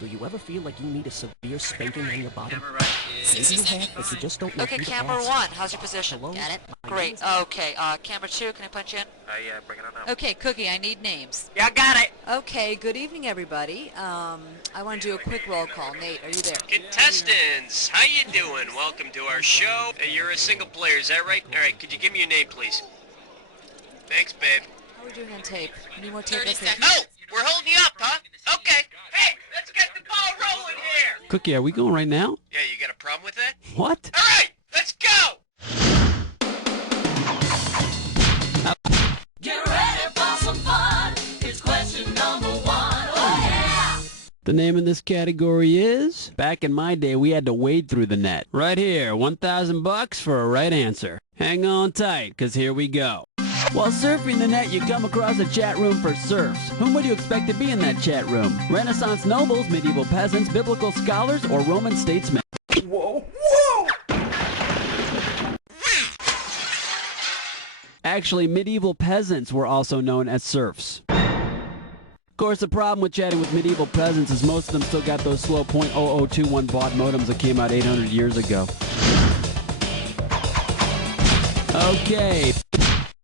Do you ever feel like you need a severe spanking on your bottom? Camera right Maybe you have, but you just don't know Okay, who to camera ask. 1, how's your position? Hello? Got it? My Great. name is- Okay, camera 2, can I punch in? bring it on now. Okay, Cookie, I need names. Yeah, got it. Okay, good evening, everybody. I want to do a quick roll call. Nate, are you there? Contestants, how you doing? Welcome to our show. You're a single player, is that right? All right, could you give me your name, please? Thanks, babe. How are we doing on tape? Any more tape? 30 Okay. seconds. Oh, we're holding you up, huh? Okay. Hey, let's get the ball rolling here. Cookie, are we going right now? Yeah, you got a problem with that? What? All right, let's go. Get ready for some fun. It's question number 1. Oh yeah! The name of this category is... Back in my day, we had to wade through the net. Right here, $1,000 for a right answer. Hang on tight, because here we go. While surfing the net, you come across a chat room for serfs. Whom would you expect to be in that chat room? Renaissance nobles, medieval peasants, biblical scholars, or Roman statesmen? Whoa! Whoa! Actually, medieval peasants were also known as serfs. Of course, the problem with chatting with medieval peasants is most of them still got those slow .0021 baud modems that came out 800 years ago. Okay.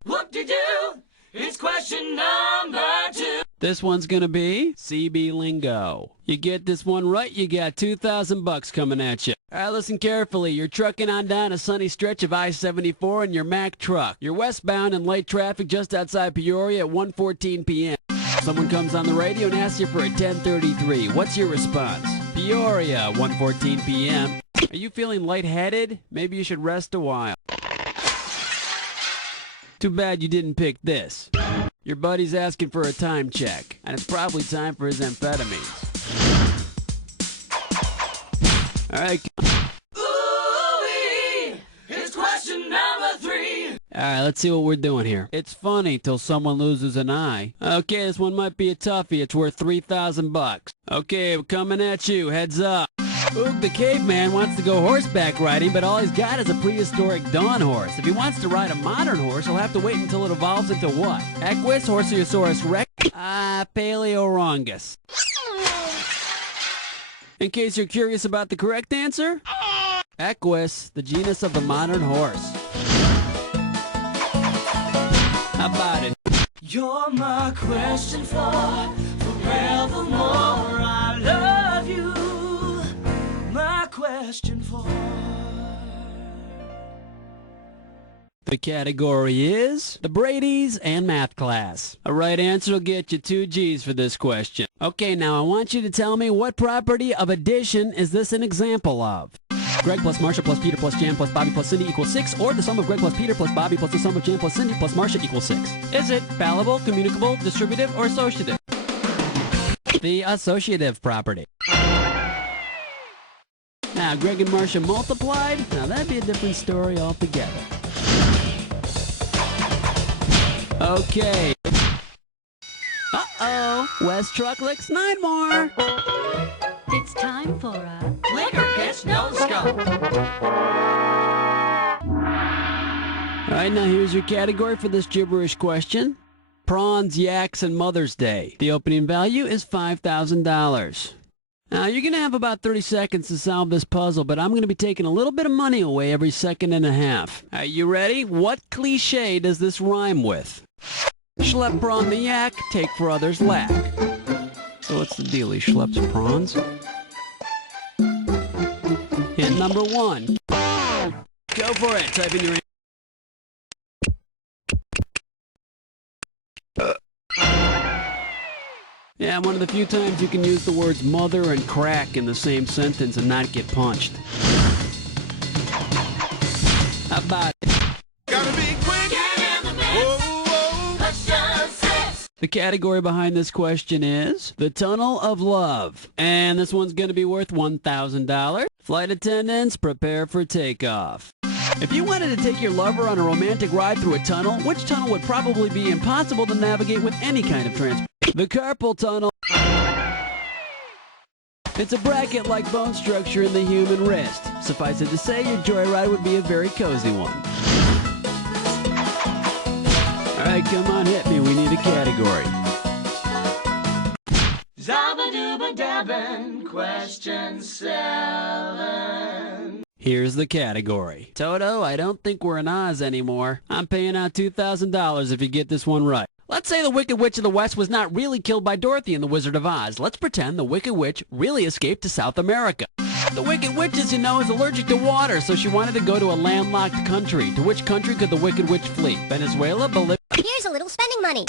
Whoop-de-doo! It's question number 2. This one's gonna be CB lingo. You get this one right, you got $2,000 coming at you. Alright, listen carefully. You're trucking on down a sunny stretch of I-74 in your Mack truck. You're westbound in light traffic just outside Peoria at 1:14 p.m. Someone comes on the radio and asks you for a 1033. What's your response? Peoria, 1:14 p.m. Are you feeling lightheaded? Maybe you should rest a while. Too bad you didn't pick this. Your buddy's asking for a time check, and it's probably time for his amphetamines. Alright. Ooh-wee! It's question number 3. Alright, let's see what we're doing here. It's funny till someone loses an eye. Okay, this one might be a toughie. It's worth $3,000. Okay, we're coming at you. Heads up. Oog the caveman wants to go horseback riding, but all he's got is a prehistoric dawn horse. If he wants to ride a modern horse, he'll have to wait until it evolves into what? Equus, Horseosaurus rex? Paleorongus. In case you're curious about the correct answer, Equus, the genus of the modern horse. How about it? You're my question for forevermore. I love you. My question for... The category is the Brady's and math class. A right answer will get you 2 G's for this question. Okay, now I want you to tell me what property of addition is this an example of? Greg plus Marcia plus Peter plus Jan plus Bobby plus Cindy equals 6, or the sum of Greg plus Peter plus Bobby plus the sum of Jan plus Cindy plus Marcia equals 6. Is it fallible, communicable, distributive, or associative? The associative property. Now, Greg and Marcia multiplied? Now, that'd be a different story altogether. Okay. Uh-oh. West Truck licks 9 more. It's time for a Liquor pitch, no scope. All right, now here's your category for this gibberish question. Prawns, yaks, and Mother's Day. The opening value is $5,000. Now, you're going to have about 30 seconds to solve this puzzle, but I'm going to be taking a little bit of money away every second and a half. Are you ready? What cliche does this rhyme with? Schlep prawn the yak, take for others lack. So what's the deal? He schleps prawns? Hint number 1. Go for it. Type in your... Yeah, one of the few times you can use the words mother and crack in the same sentence and not get punched. How about it? Gotta be quick. Get in the mix. Whoa, whoa. Question 6. The category behind this question is the Tunnel of Love. And this one's going to be worth $1,000. Flight attendants, prepare for takeoff. If you wanted to take your lover on a romantic ride through a tunnel, which tunnel would probably be impossible to navigate with any kind of transport? The carpal tunnel. It's a bracket-like bone structure in the human wrist. Suffice it to say, your joyride would be a very cozy one. All right, come on, hit me. We need a category. Zabba-dooba. Yabba-dabba-dabbin'. Question 7. Here's the category. Toto, I don't think we're in Oz anymore. I'm paying out $2,000 if you get this one right. Let's say the Wicked Witch of the West was not really killed by Dorothy in The Wizard of Oz. Let's pretend the Wicked Witch really escaped to South America. The Wicked Witch, as you know, is allergic to water, so she wanted to go to a landlocked country. To which country could the Wicked Witch flee? Venezuela, Bolivia? Here's a little spending money.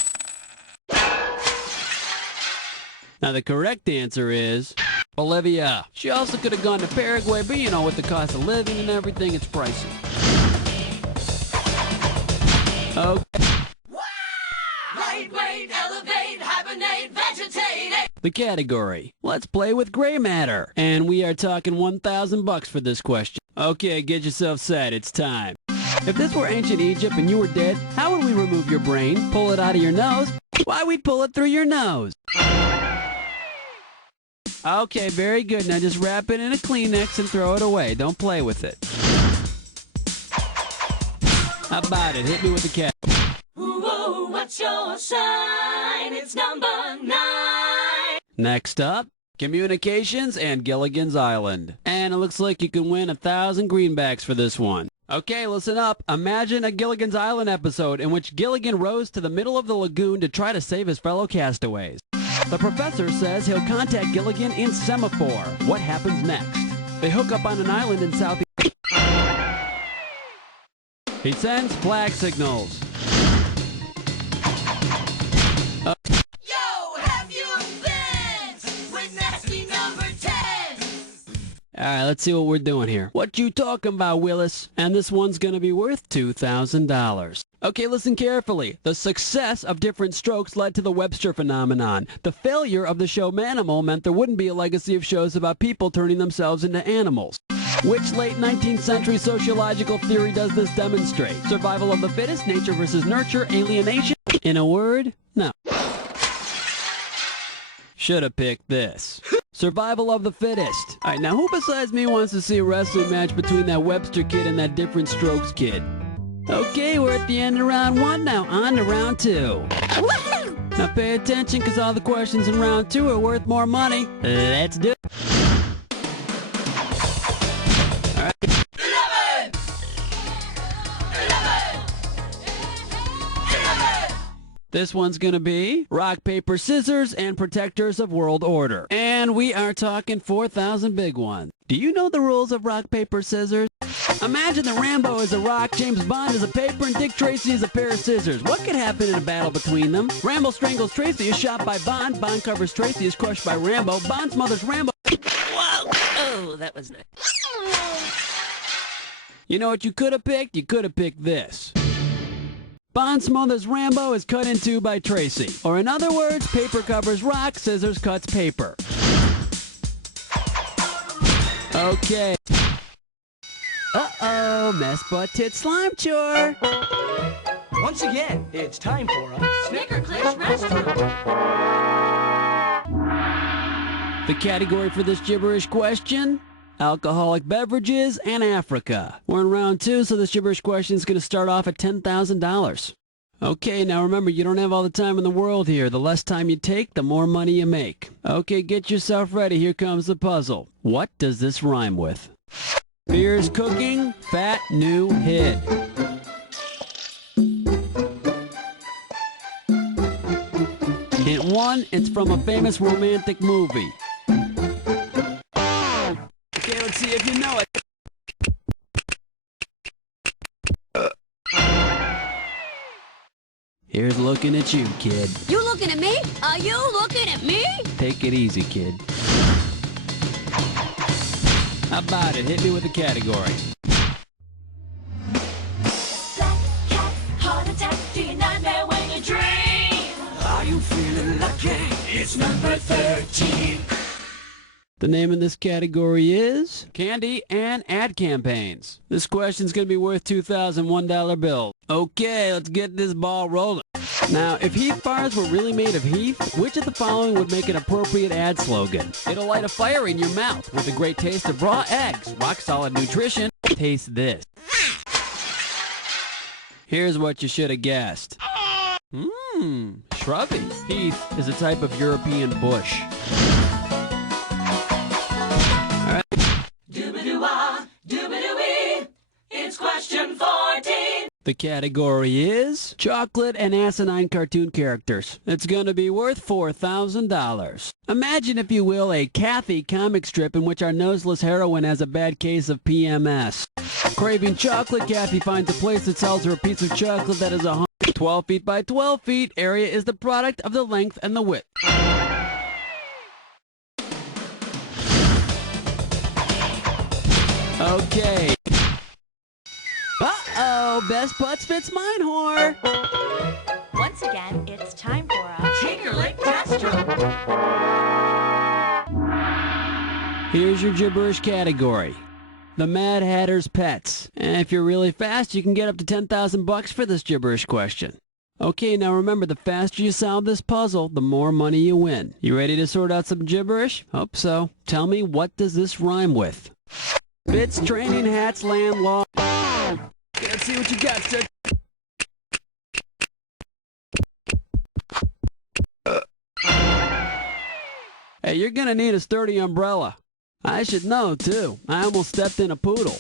Now the correct answer is Bolivia. She also could have gone to Paraguay, but you know, with the cost of living and everything, it's pricey. Okay. Light, weight, elevate, hibernate, vegetate. The category. Let's play with gray matter. And we are talking $1,000 for this question. Okay, get yourself set. It's time. If this were ancient Egypt and you were dead, how would we remove your brain? Pull it out of your nose? Why, we'd pull it through your nose. Okay, very good. Now just wrap it in a Kleenex and throw it away. Don't play with it. How about it? Hit me with the cat. Ooh, what's your sign? It's number 9. Next up, communications and Gilligan's Island. And it looks like you can win 1,000 greenbacks for this one. Okay, listen up. Imagine a Gilligan's Island episode in which Gilligan rows to the middle of the lagoon to try to save his fellow castaways. The professor says he'll contact Gilligan in semaphore. What happens next? They hook up on an island in South. He sends flag signals. Yo, have you been with nasty number 10? Alright, let's see what we're doing here. What you talking about, Willis? And this one's gonna be worth $2,000. Okay, listen carefully. The success of Different Strokes led to the Webster phenomenon. The failure of the show Manimal meant there wouldn't be a legacy of shows about people turning themselves into animals. Which late 19th century sociological theory does this demonstrate? Survival of the fittest, nature versus nurture, alienation? In a word, no. Should have picked this. Survival of the fittest. Alright, now who besides me wants to see a wrestling match between that Webster kid and that Different Strokes kid? Okay, we're at the end of round 1, now on to round 2. Now pay attention, because all the questions in round 2 are worth more money. Let's do it. Alright. 11! 11! 11! This one's gonna be rock, paper, scissors, and protectors of world order. And we are talking 4,000 big ones. Do you know the rules of rock, paper, scissors? Imagine that Rambo is a rock, James Bond is a paper, and Dick Tracy is a pair of scissors. What could happen in a battle between them? Rambo strangles Tracy, is shot by Bond. Bond covers Tracy, is crushed by Rambo. Bond smothers Rambo. Whoa! Oh, that was nice. You know what you could have picked? You could have picked this. Bond smothers Rambo is cut in two by Tracy. Or in other words, paper covers rock, scissors cuts paper. Okay. Uh-oh, mess butt tit slime chore. Once again, it's time for a Snickerclish restaurant. The category for this gibberish question? Alcoholic beverages and Africa. We're in round 2, so this gibberish question is going to start off at $10,000. Okay, now remember, you don't have all the time in the world here. The less time you take, the more money you make. Okay, get yourself ready. Here comes the puzzle. What does this rhyme with? Beer's cooking, fat new hit. Hint 1, it's from a famous romantic movie. Okay, let's see if you know it. Here's looking at you, kid. You looking at me? Are you looking at me? Take it easy, kid. How about it? Hit me with the category. Black cat, heart attack, do you nightmare when you dream? Are you feeling lucky? It's number 13. The name in this category is candy and ad campaigns. This question's going to be worth $2,001 bills. Okay, let's get this ball rolling. Now, if Heath bars were really made of Heath, which of the following would make an appropriate ad slogan? It'll light a fire in your mouth with a great taste of raw eggs, rock solid nutrition. Taste this. Here's what you should have guessed. Shrubby. Heath is a type of European bush. The category is chocolate and asinine cartoon characters. It's going to be worth $4,000. Imagine, if you will, a Kathy comic strip in which our noseless heroine has a bad case of PMS. Craving chocolate, Kathy finds a place that sells her a piece of chocolate that is 12 feet by 12 feet. Area is the product of the length and the width. Okay. Uh-oh, best butts fits mine, whore. Once again, it's time for a Tinkerlick test stroke. Here's your gibberish category. The Mad Hatter's Pets. And if you're really fast, you can get up to $10,000 for this gibberish question. Okay, now remember, the faster you solve this puzzle, the more money you win. You ready to sort out some gibberish? Hope so. Tell me, what does this rhyme with? Bits, training, hats, land, law. Let's see what you got, sir. Hey, you're gonna need a sturdy umbrella. I should know, too. I almost stepped in a poodle.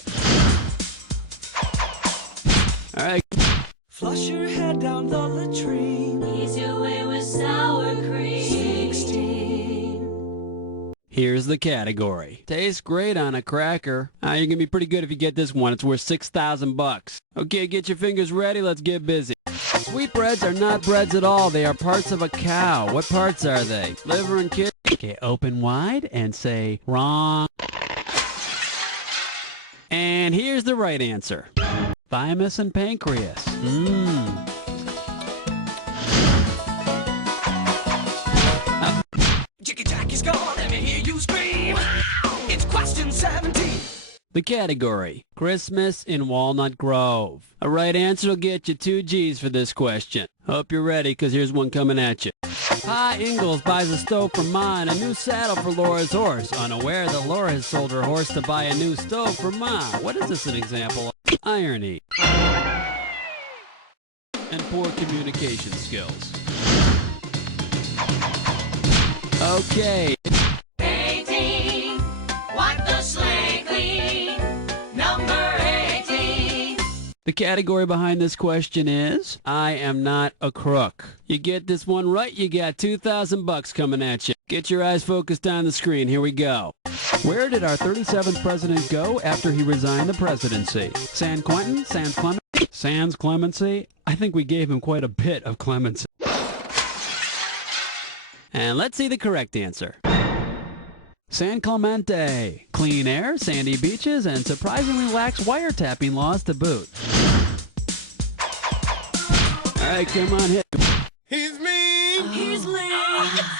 All right. Flush your head down the latrine. Ease your way with sour cream. 16. Here's the category. Tastes great on a cracker. You're gonna be pretty good if you get this one. It's worth $6,000. Okay, get your fingers ready. Let's get busy. Sweetbreads are not breads at all. They are parts of a cow. What parts are they? Liver and kidney. Okay, open wide and say wrong. And here's the right answer. Thymus and pancreas. Jackie-Jackie's gone, let me hear you scream. It's question 17. The category, Christmas in Walnut Grove. A right answer will get you 2 G's for this question. Hope you're ready, because here's one coming at you. Pa Ingalls buys a stove for Ma and a new saddle for Laura's horse, unaware that Laura has sold her horse to buy a new stove for Ma. What is this an example of? Irony. And poor communication skills. Okay. 18. Wipe the slate clean. Number 18. The category behind this question is, I am not a crook. You get this one right, you got $2,000 coming at you. Get your eyes focused on the screen. Here we go. Where did our 37th president go after he resigned the presidency? San Quentin? Sans clemency? I think we gave him quite a bit of clemency. And let's see the correct answer. San Clemente. Clean air, sandy beaches, and surprisingly lax wiretapping laws to boot. All right, come on, hit. He's mean. He's late.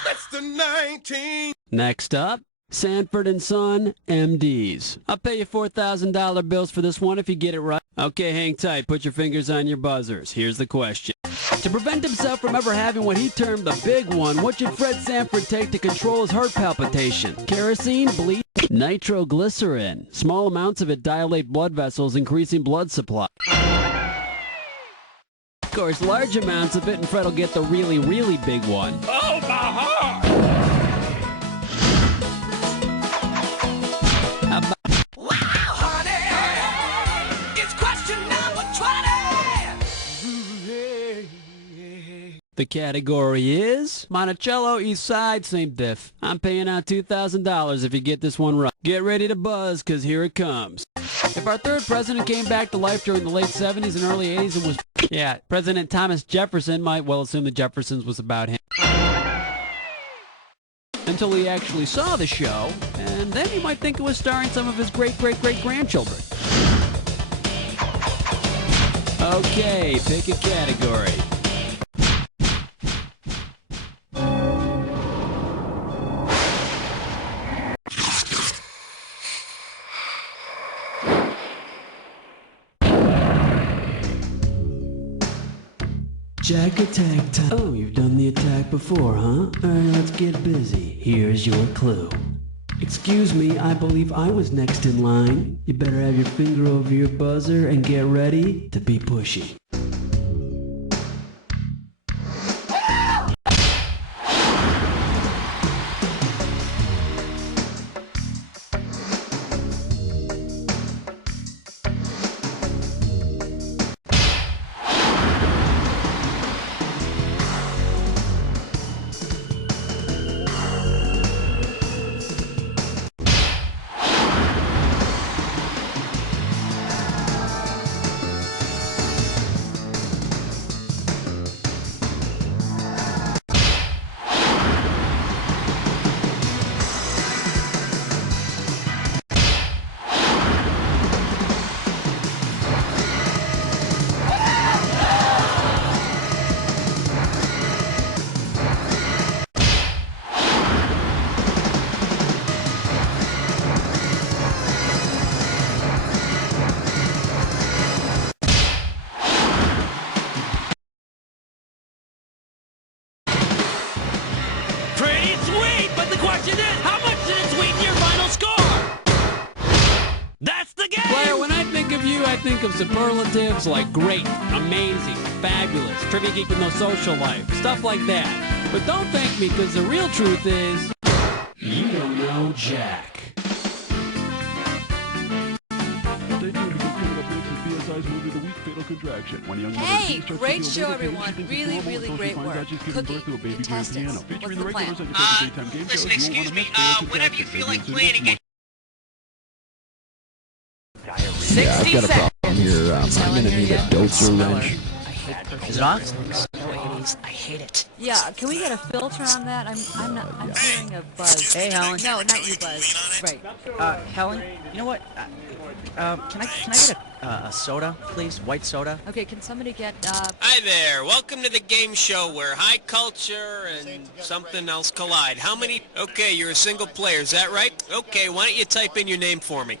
That's the 19. Next up, Sanford and Son, MDs. I'll pay you $4,000 bills for this one if you get it right. Okay, hang tight. Put your fingers on your buzzers. Here's the question. To prevent himself from ever having what he termed the big one, what should Fred Sanford take to control his heart palpitation? Kerosene, bleach, nitroglycerin. Small amounts of it dilate blood vessels, increasing blood supply. Of course, large amounts of it and Fred will get the really, really big one. Oh, my heart. Wow, honey. It's question number 20. The category is Monticello, East Side, same diff. I'm paying out $2,000 if you get this one right. Get ready to buzz, because here it comes. If our third president came back to life during the late 70s and early 80s and was, President Thomas Jefferson, might well assume the Jeffersons was about him. Until he actually saw the show, and then he might think it was starring some of his great-great-great-grandchildren. Okay, pick a category. Jack attack time. Oh, you've done the attack before, huh? Alright, let's get busy. Here's your clue. Excuse me, I believe I was next in line. You better have your finger over your buzzer and get ready to be pushy. question is, how much did it sweeten your final score? That's the game! Player, when I think of you, I think of superlatives like great, amazing, fabulous, trivia geek with no social life, stuff like that. But don't thank me, because the real truth is, you don't know Jack. Hey, great show, everyone. Really, really great work. Cookie, contestants, what's the plan? Listen, excuse me, whenever you feel like playing again. Yeah, I've got a problem here. I'm gonna need a doser wrench. Is it on? So 80s. I hate it. Yeah, can we get a filter on that? I'm hearing a buzz. Hey, Helen. No, not you, Buzz. Right. Helen, you know what? Can I get a soda, please? White soda? Okay, can somebody get, Hi there, welcome to the game show where high culture and something else collide. How many? Okay, you're a single player, is that right? Okay, why don't you type in your name for me?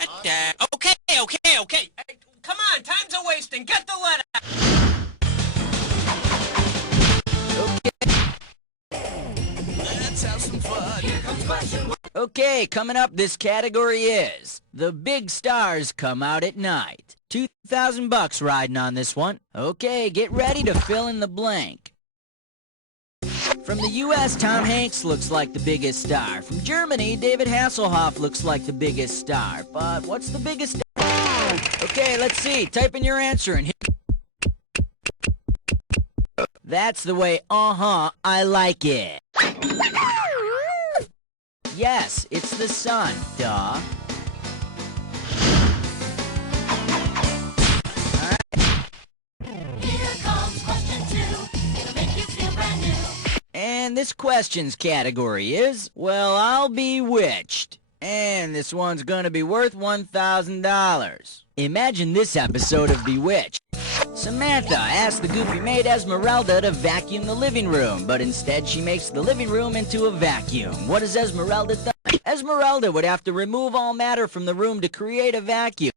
Okay. Hey, come on, time's a wasting. Get the letter. Let's have some fun. Here comes question. Okay, coming up, this category is the big stars come out at night. $2,000 riding on this one. Okay, get ready to fill in the blank. From the U.S., Tom Hanks looks like the biggest star. From Germany, David Hasselhoff looks like the biggest star. But what's the biggest star? Okay, let's see. Type in your answer and hit. That's the way, I like it. Yes, it's the sun, duh. Here comes question 2. It'll make you feel brand new. And this questions category is, well, I'll be witched. And this one's gonna be worth $1,000. Imagine this episode of Bewitched. Samantha asks the goofy maid Esmeralda to vacuum the living room, but instead she makes the living room into a vacuum. What does Esmeralda do? Esmeralda would have to remove all matter from the room to create a vacuum.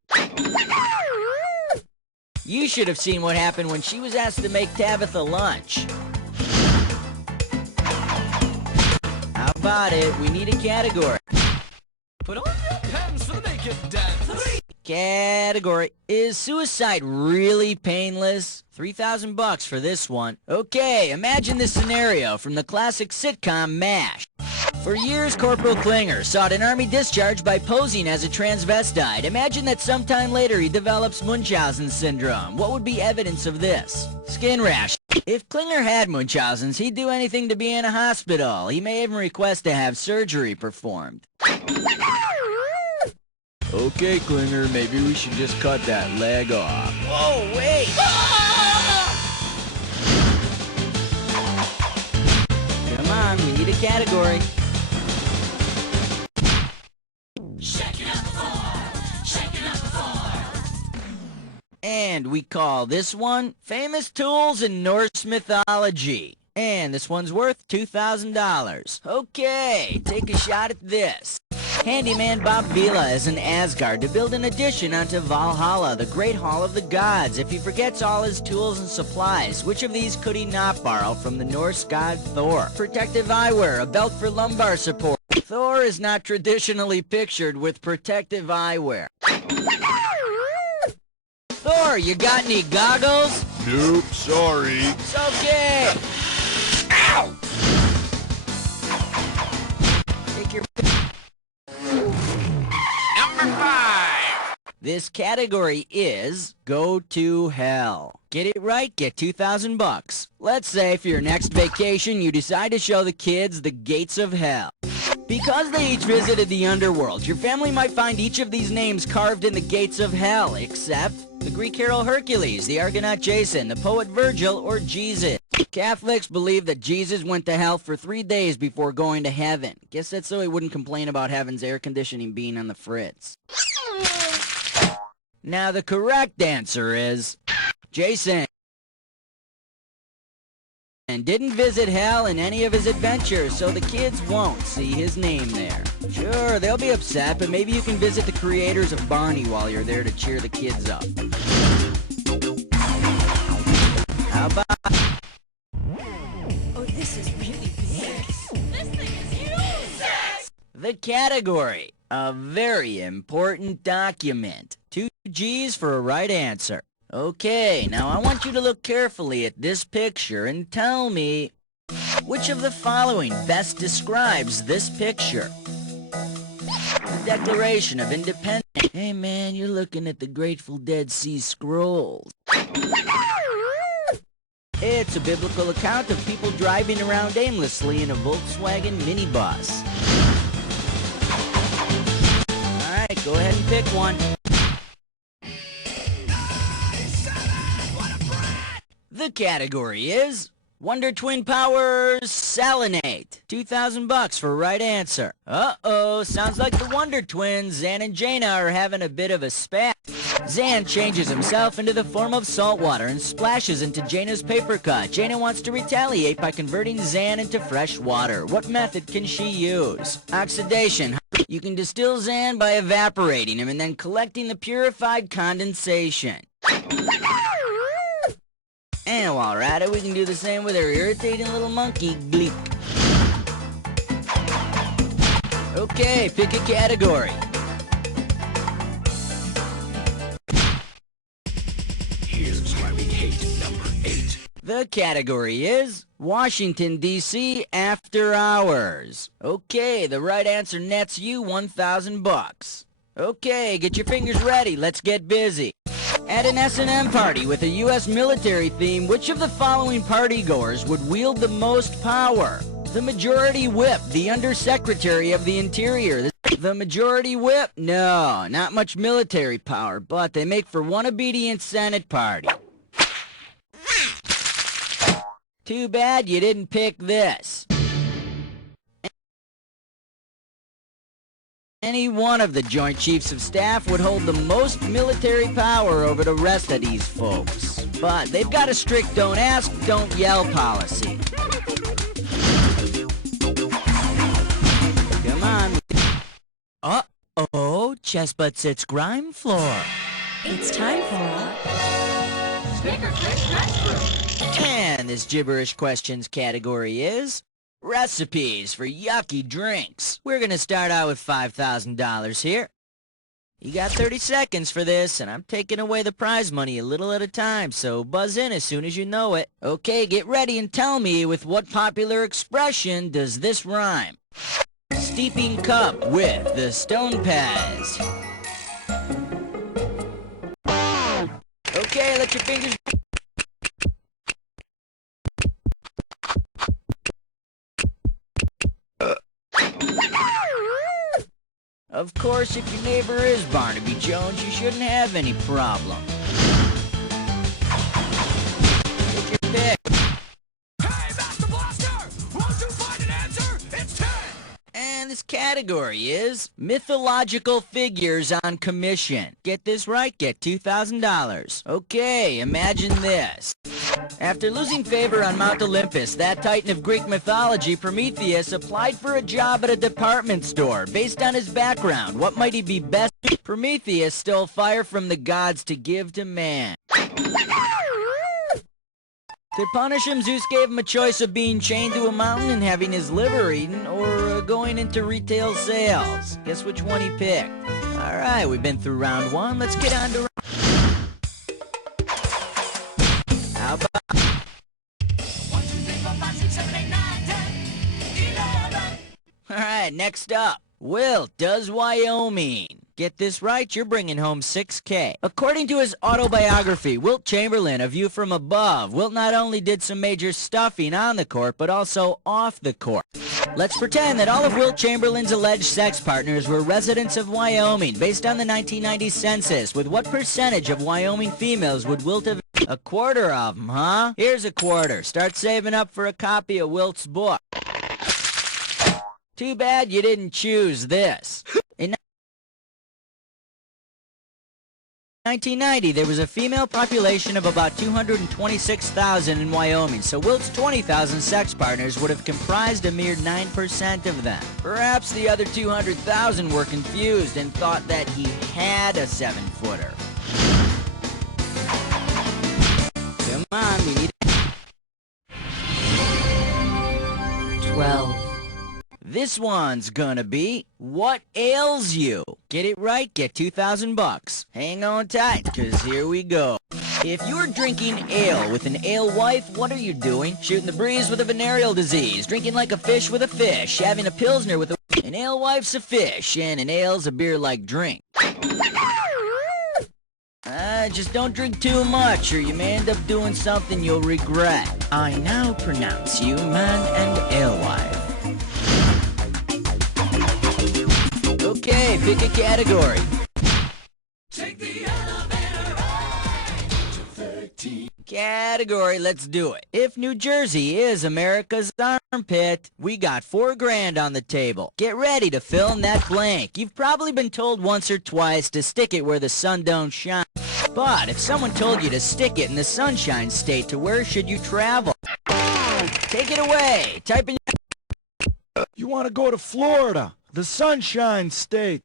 You should have seen what happened when she was asked to make Tabitha lunch. How about it? We need a category. Put on your pants for the naked dance. Category. Is suicide really painless? $3,000 for this one. Okay, imagine this scenario from the classic sitcom MASH. For years, Corporal Klinger sought an army discharge by posing as a transvestite. Imagine that sometime later he develops Munchausen syndrome. What would be evidence of this? Skin rash. If Klinger had Munchausen's, he'd do anything to be in a hospital. He may even request to have surgery performed. Okay, Klinger, maybe we should just cut that leg off. Whoa, wait! Come on, we need a category. And we call this one Famous Tools in Norse Mythology. And this one's worth $2,000. Okay, take a shot at this. Handyman Bob Vila is in Asgard to build an addition onto Valhalla, the great hall of the gods. If he forgets all his tools and supplies, which of these could he not borrow from the Norse god Thor? Protective eyewear, a belt for lumbar support. Thor is not traditionally pictured with protective eyewear. Thor, you got any goggles? Nope, sorry. It's okay. Ow! Take your... Number 5. This category is Go to Hell. Get it right, get $2,000. Let's say for your next vacation, you decide to show the kids the gates of hell. Because they each visited the underworld, your family might find each of these names carved in the gates of hell, except the Greek hero Hercules, the Argonaut Jason, the poet Virgil, or Jesus. Catholics believe that Jesus went to hell for 3 days before going to heaven. Guess that's so he wouldn't complain about heaven's air conditioning being on the fritz. Now the correct answer is Jason. And didn't visit hell in any of his adventures, so the kids won't see his name there. Sure, they'll be upset, but maybe you can visit the creators of Barney while you're there to cheer the kids up. How about... Oh, this is really big. category. A very important document. 2 G's for a right answer. Okay, now I want you to look carefully at this picture and tell me which of the following best describes this picture. The Declaration of Independence. Hey man, you're looking at the Grateful Dead Sea Scrolls. It's a biblical account of people driving around aimlessly in a Volkswagen minibus. Alright, go ahead and pick one. The category is Wonder Twin Powers Salinate. 2,000 bucks for right answer. Uh-oh, sounds like the Wonder Twins, Zan and Jaina, are having a bit of a spat. Zan changes himself into the form of salt water and splashes into Jaina's paper cut. Jaina wants to retaliate by converting Zan into fresh water. What method can she use? Oxidation. You can distill Zan by evaporating him and then collecting the purified condensation. And while we're at it, we can do the same with our irritating little monkey, Bleep. Okay, pick a category. Here's why we hate number 8. The category is Washington, D.C. After Hours. Okay, the right answer nets you 1,000 bucks. Okay, get your fingers ready. Let's get busy. At an S&M party with a U.S. military theme, which of the following partygoers would wield the most power? The Majority Whip, the Undersecretary of the Interior. The Majority Whip? No, not much military power, but they make for one obedient Senate party. Too bad you didn't pick this. Any one of the Joint Chiefs of Staff would hold the most military power over the rest of these folks. But they've got a strict don't ask, don't yell policy. Come on. Uh-oh, Chestbutt sits grime floor. It's time for a Snicker Fish Restroom. And this gibberish questions category is recipes for yucky drinks. We're gonna start out with $5,000 here. You got 30 seconds for this, and I'm taking away the prize money a little at a time, so buzz in as soon as you know it. Okay, get ready and tell me with what popular expression does this rhyme? Steeping cup with the stone paz. Okay, let your fingers... Of course, if your neighbor is Barnaby Jones, you shouldn't have any problem. Take your pick. Hey, Master Blaster! Won't you find an answer? It's 10! And this category is mythological figures on commission. Get this right, get $2,000. Okay, imagine this. After losing favor on Mount Olympus, that titan of Greek mythology, Prometheus, applied for a job at a department store. Based on his background, what might he be best? Prometheus stole fire from the gods to give to man. To punish him, Zeus gave him a choice of being chained to a mountain and having his liver eaten, or going into retail sales. Guess which one he picked? Alright, we've been through round 1. Let's get on to round... How about... 1, 2, 3, 4, 5, 6, 7, 8, 9, 10, 11. Alright, next up. Wilt does Wyoming. Get this right, you're bringing home $6K. According to his autobiography, Wilt Chamberlain, A View from Above, Wilt not only did some major stuffing on the court, but also off the court. Let's pretend that all of Wilt Chamberlain's alleged sex partners were residents of Wyoming. Based on the 1990 census, with what percentage of Wyoming females would Wilt have... A quarter of them, huh? Here's a quarter. Start saving up for a copy of Wilt's book. Too bad you didn't choose this. In 1990, there was a female population of about 226,000 in Wyoming, so Wilt's 20,000 sex partners would have comprised a mere 9% of them. Perhaps the other 200,000 were confused and thought that he had a 7-footer. Come on, we need... 12. This one's gonna be, what ails you? Get it right, get 2,000 bucks. Hang on tight, 'cause here we go. If you're drinking ale with an alewife, what are you doing? Shooting the breeze with a venereal disease, drinking like a fish with a fish, having a pilsner with a... An alewife's a fish, and an ale's a beer-like drink. Just don't drink too much, or you may end up doing something you'll regret. I now pronounce you man and alewife. Okay, pick a category. Take the elevator ride to 13. Category, let's do it. If New Jersey is America's armpit, we got $4,000 on the table. Get ready to fill in that blank. You've probably been told once or twice to stick it where the sun don't shine. But if someone told you to stick it in the sunshine state, to where should you travel? Take it away. Type in... You want to go to Florida, the sunshine state.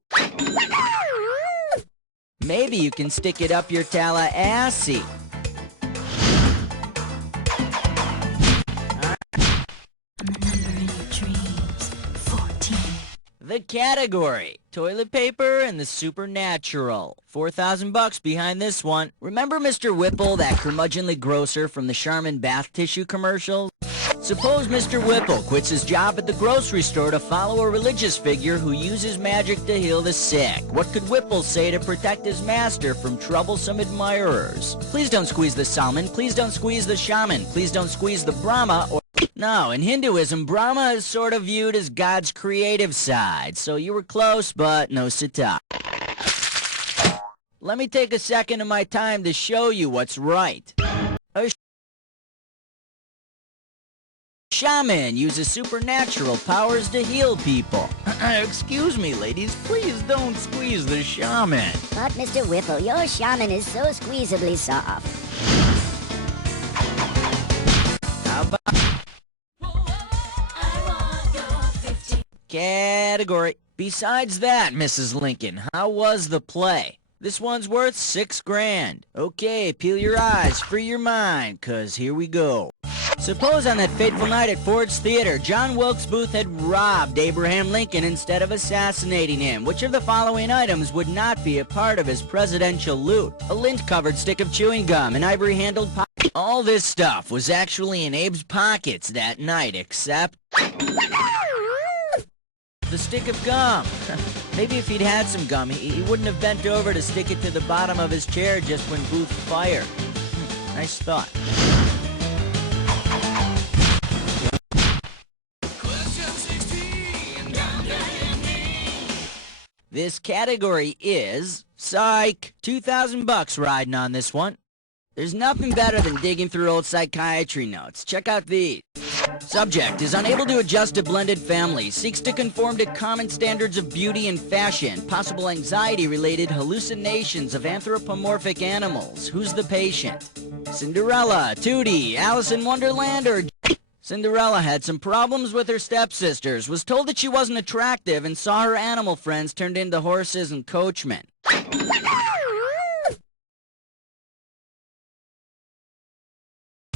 Maybe you can stick it up your Tallahassee. The category, toilet paper and the supernatural. 4,000 bucks behind this one. Remember Mr. Whipple, that curmudgeonly grocer from the Charmin bath tissue commercials? Suppose Mr. Whipple quits his job at the grocery store to follow a religious figure who uses magic to heal the sick. What could Whipple say to protect his master from troublesome admirers? Please don't squeeze the salmon. Please don't squeeze the shaman. Please don't squeeze the Brahma or... No, in Hinduism, Brahma is sort of viewed as God's creative side, so you were close, but no sita. Let me take a second of my time to show you what's right. A shaman uses supernatural powers to heal people. Excuse me, ladies, please don't squeeze the shaman. But, Mr. Whipple, your shaman is so squeezably soft. How about... Category. Besides that, Mrs. Lincoln, how was the play? This one's worth $6,000. Okay, peel your eyes, free your mind, 'cause here we go. Suppose on that fateful night at Ford's Theater, John Wilkes Booth had robbed Abraham Lincoln instead of assassinating him. Which of the following items would not be a part of his presidential loot? A lint-covered stick of chewing gum, an ivory-handled pocket. All this stuff was actually in Abe's pockets that night, except... the stick of gum. Maybe if he'd had some gum, he wouldn't have bent over to stick it to the bottom of his chair just when Booth fired. Nice thought. This category is... Psych! 2,000 bucks riding on this one. There's nothing better than digging through old psychiatry notes. Check out these. Subject is unable to adjust to blended families, seeks to conform to common standards of beauty and fashion, possible anxiety-related hallucinations of anthropomorphic animals. Who's the patient? Cinderella, Tootie, Alice in Wonderland, or... Cinderella had some problems with her stepsisters, was told that she wasn't attractive, and saw her animal friends turned into horses and coachmen.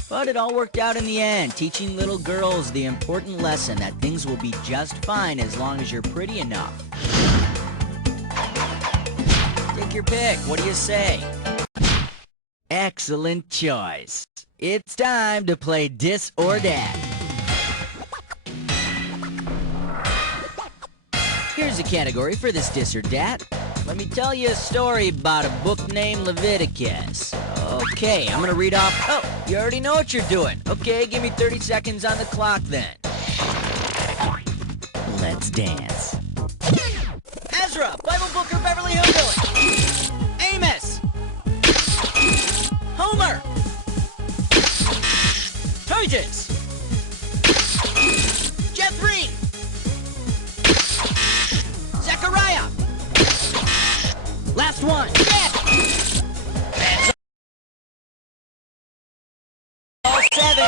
But it all worked out in the end, teaching little girls the important lesson that things will be just fine as long as you're pretty enough. Take your pick. What do you say? Excellent choice. It's time to play Dis or Dat. Here's a category for this Dis or Dat. Let me tell you a story about a book named Leviticus. Okay, I'm gonna read off... Oh, you already know what you're doing. Okay, give me 30 seconds on the clock then. Let's dance. Ezra, Bible Booker, Beverly Hillbillies. Amos. Homer. Titus. Jethrin. Zechariah. Last one. Yes. All 7.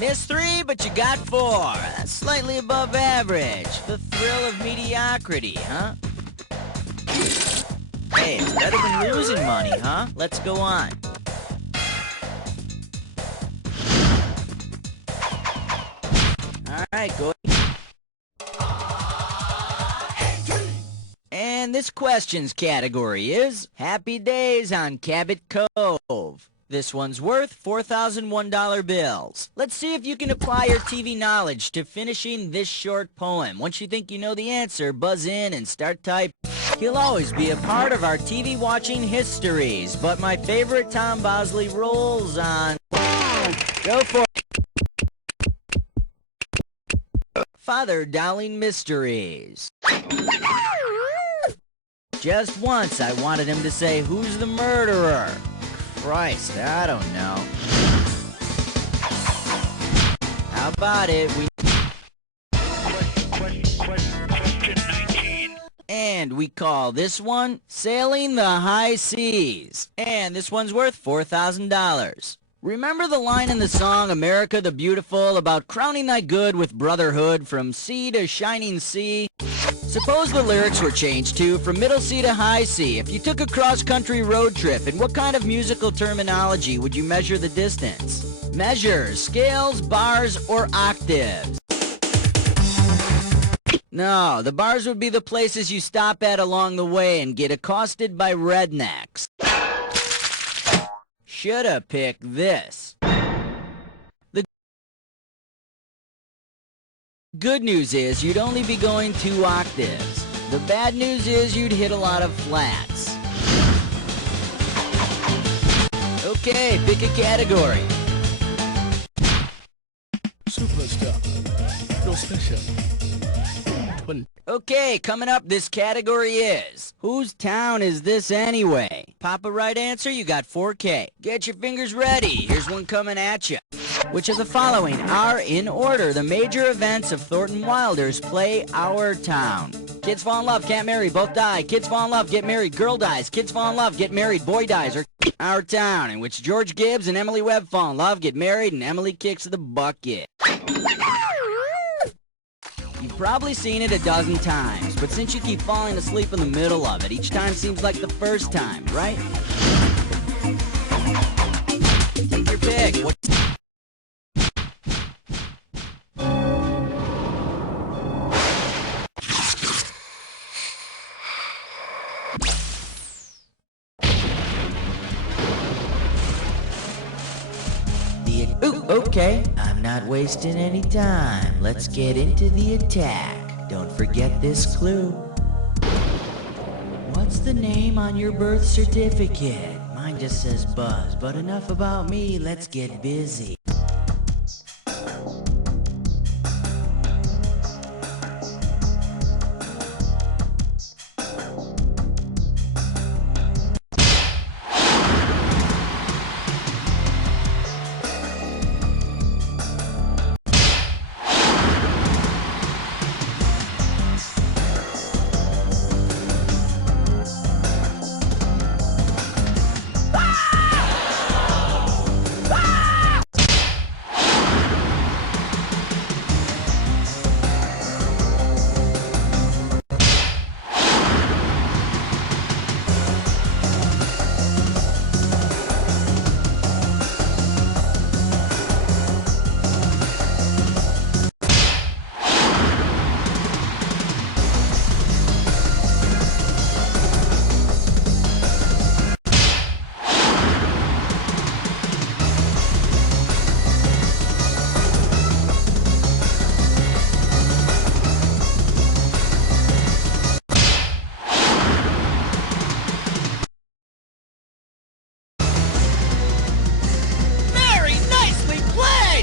Missed 3, but you got 4. That's slightly above average. The thrill of mediocrity, huh? Hey, it's better than losing money, huh? Let's go on. right, go. And this questions category is Happy Days on Cabot Cove. This one's worth $4,001 bills. Let's see if you can apply your TV knowledge to finishing this short poem. Once you think you know the answer, buzz in and start typing. He'll always be a part of our TV watching histories, but my favorite Tom Bosley rolls on. Go for it. Father Dowling Mysteries. Just once I wanted him to say, "Who's the murderer?" Christ, I don't know. How about it? Question 19. And we call this one Sailing the High Seas. And this one's worth $4,000. Remember the line in the song America the Beautiful about crowning thy good with brotherhood from sea to shining sea? Suppose the lyrics were changed to from middle C to high C. If you took a cross-country road trip, in what kind of musical terminology would you measure the distance? Measures, scales, bars, or octaves? No, the bars would be the places you stop at along the way and get accosted by rednecks. Shoulda picked this. The good news is you'd only be going 2 octaves. The bad news is you'd hit a lot of flats. Okay, pick a category. Superstar. No special. Okay, coming up, this category is Whose Town Is This Anyway? Pop a right answer, you got 4K. Get your fingers ready, here's one coming at you. Which of the following are, in order, the major events of Thornton Wilder's play Our Town? Kids fall in love, can't marry, both die. Kids fall in love, get married, girl dies. Kids fall in love, get married, boy dies. Or Our Town, in which George Gibbs and Emily Webb fall in love, get married, and Emily kicks the bucket. You've probably seen it a dozen times, but since you keep falling asleep in the middle of it, each time seems like the first time, right? Take your pick. Ooh, okay. I'm not wasting any time. Let's get into the attack. Don't forget this clue. What's the name on your birth certificate? Mine just says Buzz, but enough about me. Let's get busy.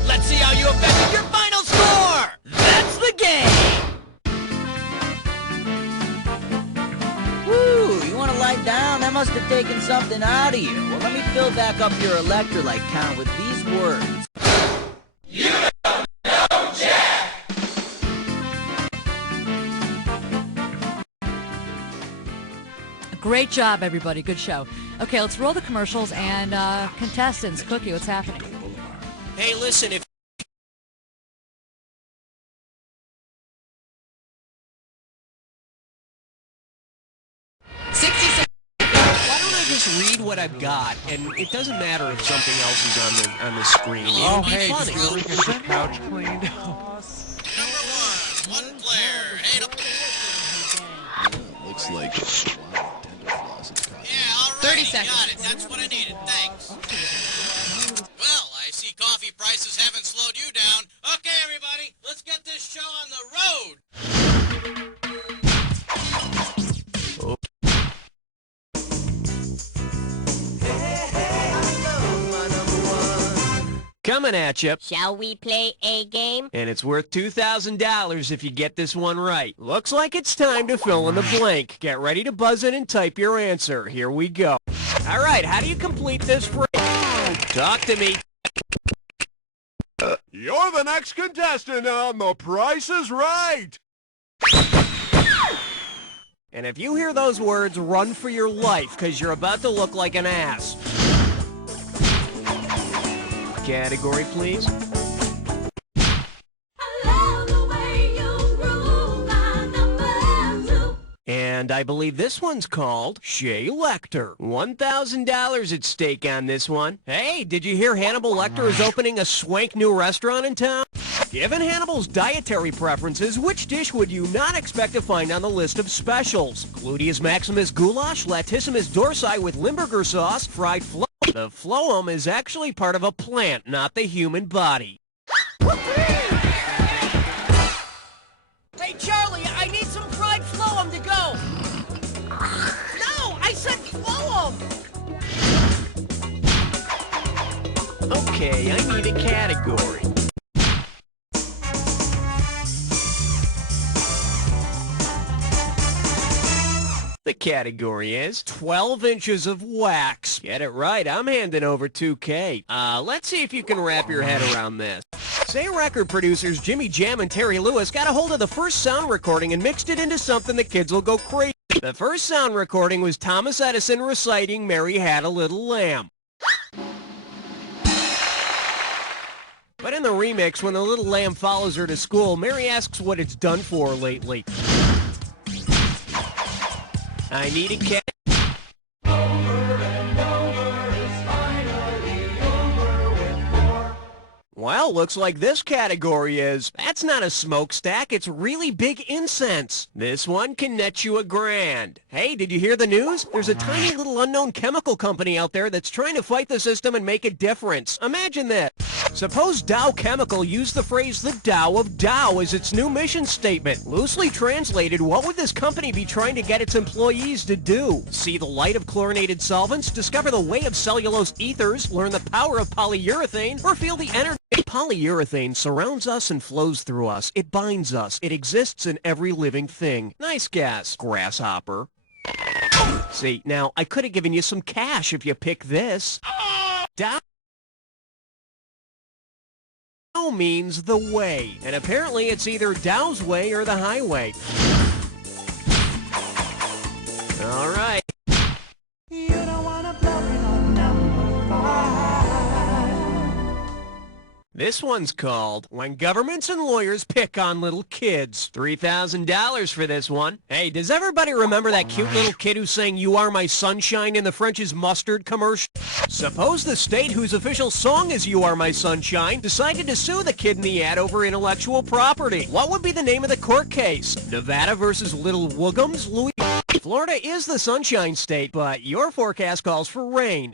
Let's see how you affected your final score! That's the game! Woo, you want to lie down? That must have taken something out of you. Well, let me fill back up your electrolyte count with these words. You don't know Jack! Great job, everybody. Good show. Okay, let's roll the commercials and contestants. Cookie, what's happening? Hey, listen, if why don't I just read what I've got, and it doesn't matter if something else is on the screen. It'll be funny. Couch cleaned. It's like, wow, dental floss. It's cotton. Yeah, all right. 30 seconds. Got it. That's what I needed. Thanks. Well, I see coffee prices haven't slowed you down. Okay, everybody, let's get this show on the road. Coming at you. Shall we play a game? And it's worth $2,000 if you get this one right. Looks like it's time to fill in the blank. Get ready to buzz in and type your answer. Here we go. All right, how do you complete this phrase? Talk to me. You're the next contestant on The Price is Right. And if you hear those words, run for your life, because you're about to look like an ass. Category, please. And I believe this one's called Shay Lecter. $1,000 at stake on this one. Hey, did you hear Hannibal Lecter is opening a swank new restaurant in town? Given Hannibal's dietary preferences, which dish would you not expect to find on the list of specials? Gluteus maximus goulash, latissimus dorsi with Limburger sauce, fried phloem. The phloem is actually part of a plant, not the human body. Hey, Charlie, I need some fried phloem to go. No, I said phloem. Okay, I need a category. The category is 12 inches of wax. Get it right, I'm handing over $2K. Let's see if you can wrap your head around this. Say record producers Jimmy Jam and Terry Lewis got a hold of the first sound recording and mixed it into something the kids will go crazy. The first sound recording was Thomas Edison reciting Mary Had a Little Lamb. But in the remix, when the little lamb follows her to school, Mary asks what it's done for her lately. I need a cat. Well, looks like this category is, that's not a smokestack, it's really big incense. This one can net you $1,000. Hey, did you hear the news? There's a tiny little unknown chemical company out there that's trying to fight the system and make a difference. Imagine that. Suppose Dow Chemical used the phrase the Tao of Dow as its new mission statement. Loosely translated, what would this company be trying to get its employees to do? See the light of chlorinated solvents, discover the way of cellulose ethers, learn the power of polyurethane, or feel the energy. Polyurethane surrounds us and flows through us. It binds us. It exists in every living thing. Nice guess, grasshopper. See, now, I could have given you some cash if you pick this. Dow means the way, and apparently it's either Dow's way or the highway. All right. You don't wanna blow it on number 5. This one's called When Governments and Lawyers Pick on Little Kids. $3,000 for this one. Hey, does everybody remember that cute little kid who sang You Are My Sunshine in the French's Mustard commercial? Suppose the state whose official song is You Are My Sunshine decided to sue the kid in the ad over intellectual property. What would be the name of the court case? Nevada versus Little Woogums, Louis? Florida is the Sunshine State, but your forecast calls for rain.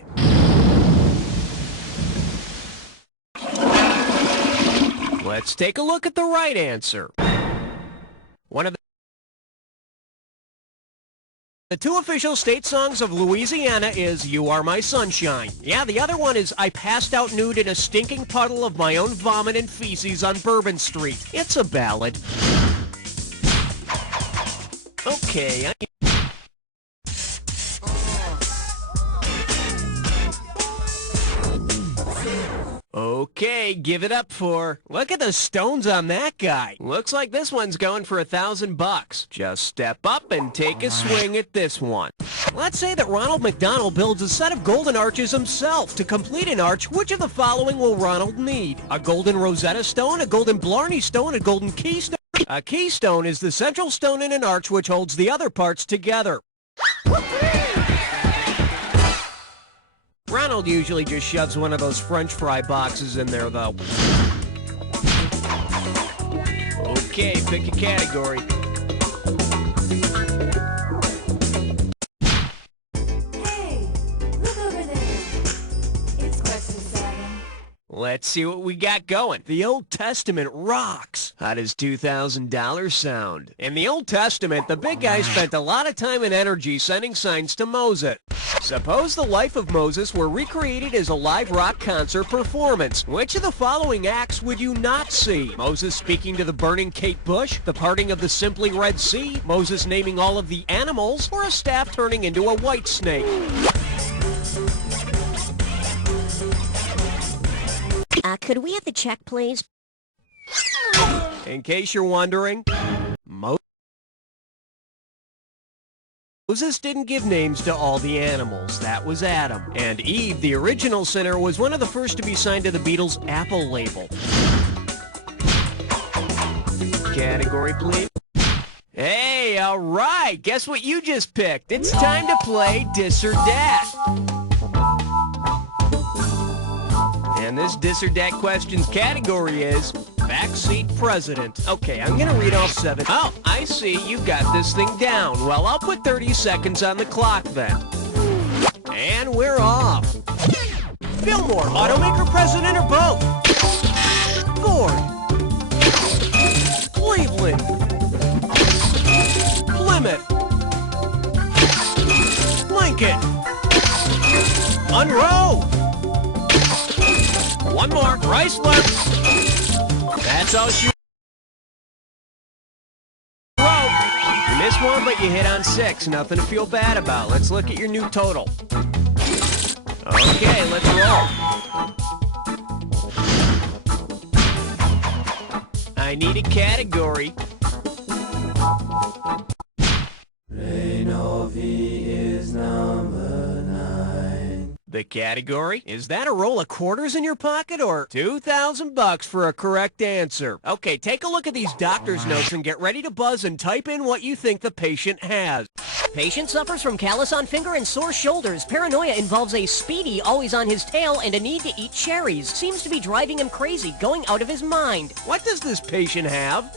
Let's take a look at the right answer. One of the two official state songs of Louisiana is You Are My Sunshine. Yeah, the other one is I Passed Out Nude in a Stinking Puddle of My Own Vomit and Feces on Bourbon Street. It's a ballad. Okay, Okay, give it up for... Look at the stones on that guy. Looks like this one's going for $1,000. Just step up and take a swing at this one. Let's say that Ronald McDonald builds a set of golden arches himself. To complete an arch, which of the following will Ronald need? A golden Rosetta Stone, a golden Blarney Stone, a golden keystone? A keystone is the central stone in an arch which holds the other parts together. Ronald usually just shoves one of those French fry boxes in there, though. Okay, pick a category. Let's see what we got going. The Old Testament rocks. How does $2,000 sound? In the Old Testament, the big guy spent a lot of time and energy sending signs to Moses. Suppose the life of Moses were recreated as a live rock concert performance. Which of the following acts would you not see? Moses speaking to the burning Kate Bush, the parting of the Simply Red Sea, Moses naming all of the animals, or a staff turning into a white snake? Could we have the check, please? In case you're wondering, Moses didn't give names to all the animals. That was Adam. And Eve, the original sinner, was one of the first to be signed to the Beatles' Apple label. Category, please. Hey, all right. Guess what you just picked? It's time to play Dis or Dat. And this Dis or Dat questions category is backseat president. Okay, I'm gonna read off 7. Oh, I see you've got this thing down. Well, I'll put 30 seconds on the clock then. And we're off. Fillmore, automaker president, or both? Ford. Cleveland. Plymouth. Lincoln. Monroe. One more. Chrysler. That's all she wrote. You missed one, but you hit on 6. Nothing to feel bad about. Let's look at your new total. Okay, let's roll. I need a category. Rainovi is number 9. The category? Is that a roll of quarters in your pocket or $2,000 for a correct answer? Okay, take a look at these doctor's notes and get ready to buzz and type in what you think the patient has. Patient suffers from callus on finger and sore shoulders. Paranoia involves a Speedy always on his tail and a need to eat cherries. Seems to be driving him crazy, going out of his mind. What does this patient have?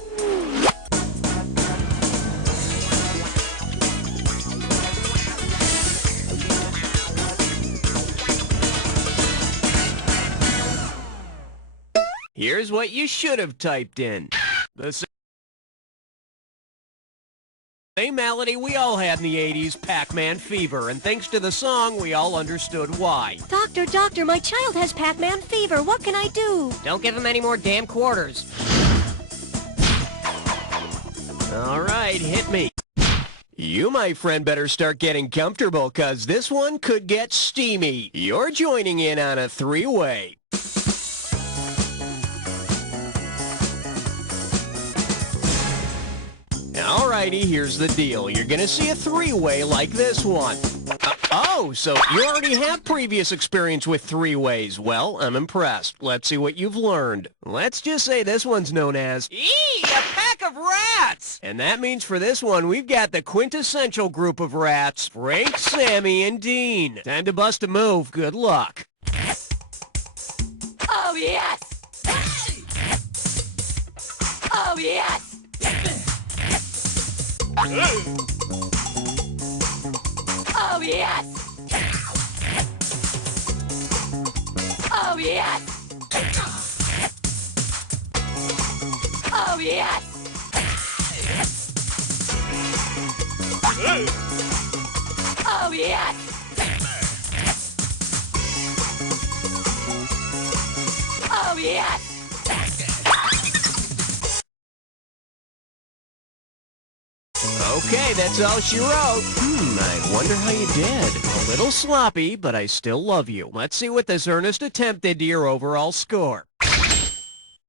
Here's what you should have typed in. The same malady we all had in the 80s, Pac-Man fever, and thanks to the song, we all understood why. Doctor, my child has Pac-Man fever. What can I do? Don't give him any more damn quarters. All right, hit me. You, my friend, better start getting comfortable, cause this one could get steamy. You're joining in on a 3-way. Alrighty, here's the deal. You're gonna see a 3-way like this one. Oh, so you already have previous experience with 3-ways. Well, I'm impressed. Let's see what you've learned. Let's just say this one's known as Eee! A pack of rats! And that means for this one, we've got the quintessential group of rats, Frank, Sammy, and Dean. Time to bust a move. Good luck. Oh, yes! Oh, yes! Oh, yes! Oh, yes! Oh, yes! Oh, yes! Oh, yes! Okay, that's all she wrote. I wonder how you did. A little sloppy, but I still love you. Let's see what this earnest attempt did to your overall score.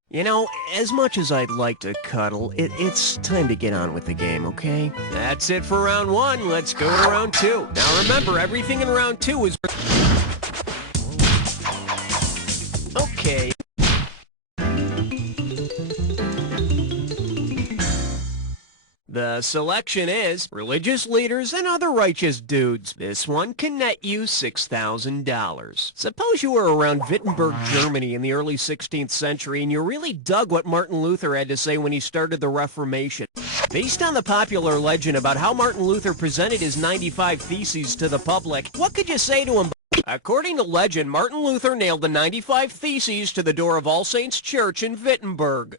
You know, as much as I'd like to cuddle, it's time to get on with the game, okay? That's it for round 1. Let's go to round 2. Now remember, everything in round 2 is... Okay. The selection is religious leaders and other righteous dudes. This one can net you $6,000. Suppose you were around Wittenberg, Germany in the early 16th century and you really dug what Martin Luther had to say when he started the Reformation. Based on the popular legend about how Martin Luther presented his 95 Theses to the public, what could you say to him? According to legend, Martin Luther nailed the 95 Theses to the door of All Saints Church in Wittenberg.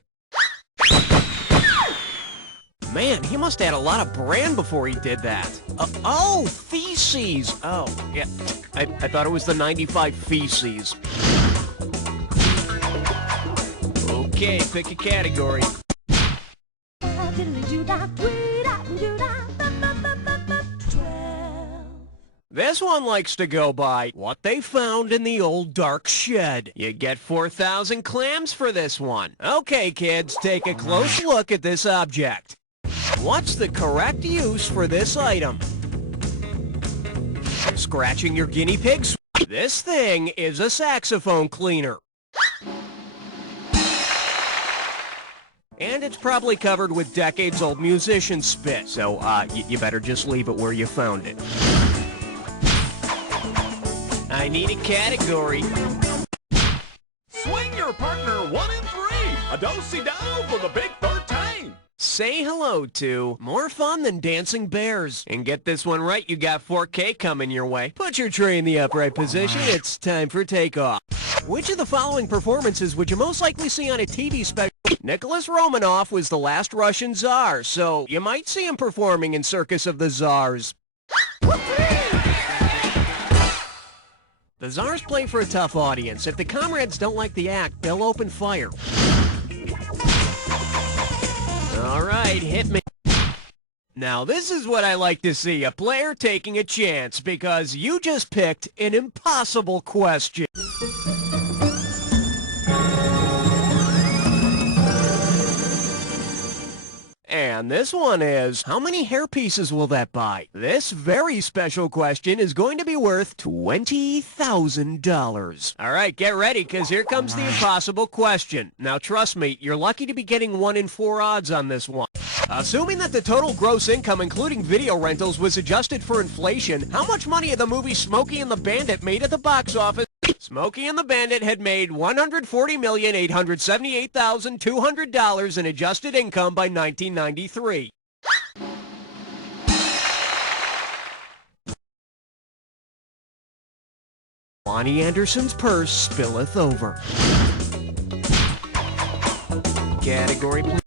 Man, he must have had a lot of bran before he did that. Oh, Theses. Oh, yeah. I thought it was the 95 Feces. Okay, pick a category. This one likes to go by what they found in the old dark shed. You get 4,000 clams for this one. Okay, kids, take a close look at this object. What's the correct use for this item? Scratching your guinea pigs? This thing is a saxophone cleaner. And it's probably covered with decades-old musician spit, so you better just leave it where you found it. I need a category. Swing your partner 1 in 3. A do-si-do for the big 13. Say hello to more fun than dancing bears. And get this one right, you got 4K coming your way. Put your tray in the upright position. It's time for takeoff. Which of the following performances would you most likely see on a TV special? Nicholas Romanov was the last Russian Tsar, so you might see him performing in Circus of the Tsars. The Tsars play for a tough audience. If the comrades don't like the act, they'll open fire. All right, hit me. Now, this is what I like to see, a player taking a chance, because you just picked an impossible question. And this one is, how many hair pieces will that buy? This very special question is going to be worth $20,000. All right, get ready, because here comes the impossible question. Now, trust me, you're lucky to be getting 1 in 4 odds on this one. Assuming that the total gross income, including video rentals, was adjusted for inflation, how much money had the movie Smokey and the Bandit made at the box office? Smokey and the Bandit had made $140,878,200 in adjusted income by 1993. Lonnie Anderson's purse spilleth over. Category, please.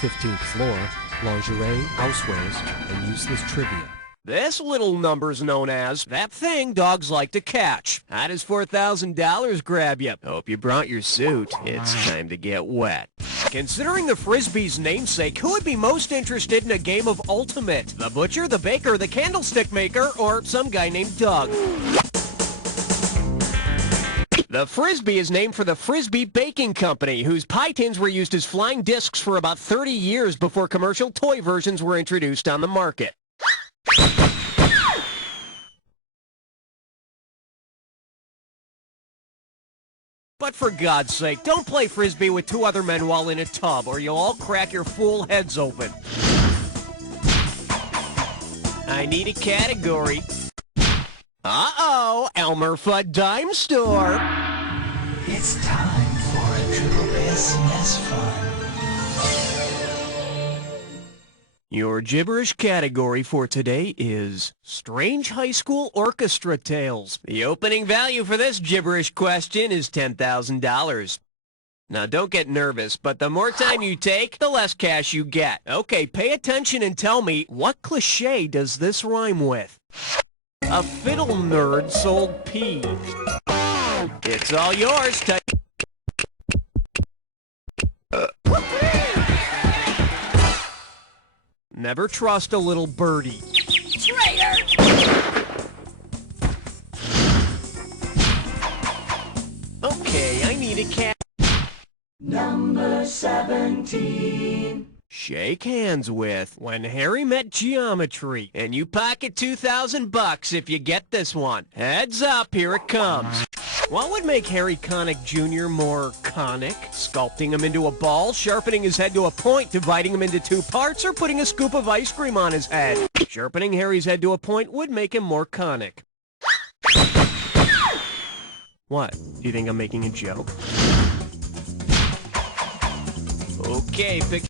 15th floor, lingerie, housewares, and useless trivia. This little number's known as that thing dogs like to catch. How does $4,000 grab you? Hope you brought your suit. It's time to get wet. Considering the Frisbee's namesake, who would be most interested in a game of Ultimate? The butcher, the baker, the candlestick maker, or some guy named Doug? The Frisbee is named for the Frisbee Baking Company, whose pie tins were used as flying discs for about 30 years before commercial toy versions were introduced on the market. But for God's sake, don't play Frisbee with 2 other men while in a tub, or you'll all crack your fool heads open. I need a category. Uh-oh, Elmer Fudd Dime Store. It's time for a Triple S fun. Your gibberish category for today is Strange High School Orchestra Tales. The opening value for this gibberish question is $10,000. Now, don't get nervous, but the more time you take, the less cash you get. Okay, pay attention and tell me, what cliché does this rhyme with? A fiddle nerd sold pee. It's all yours. Never trust a little birdie. Traitor! Okay, I need a cat. Number 17. Shake hands with When Harry Met Geometry, and you pocket $2,000 if you get this one. Heads up, here it comes. What would make Harry Connick Jr. more conic? Sculpting him into a ball, sharpening his head to a point, dividing him into 2 parts, or putting a scoop of ice cream on his head? Sharpening Harry's head to a point would make him more conic. What? Do you think I'm making a joke? Okay, pick...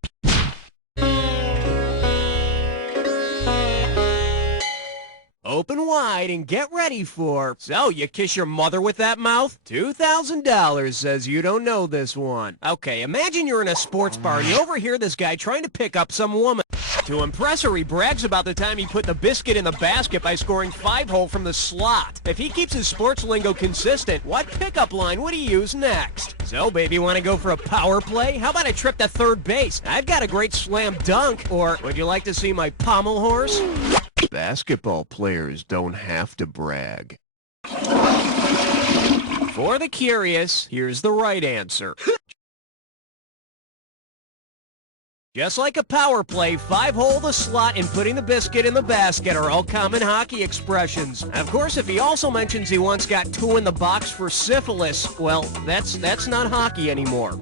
open wide and get ready for... So, you kiss your mother with that mouth? $2,000 says you don't know this one. Okay, imagine you're in a sports bar and you overhear this guy trying to pick up some woman. To impress her, he brags about the time he put the biscuit in the basket by scoring 5-hole from the slot. If he keeps his sports lingo consistent, what pickup line would he use next? So, baby, want to go for a power play? How about a trip to third base? I've got a great slam dunk. Or would you like to see my pommel horse? Basketball players don't have to brag. For the curious, here's the right answer. Just like a power play, 5-hole the slot and putting the biscuit in the basket are all common hockey expressions. Of course, if he also mentions he once got 2 in the box for syphilis, well, that's not hockey anymore.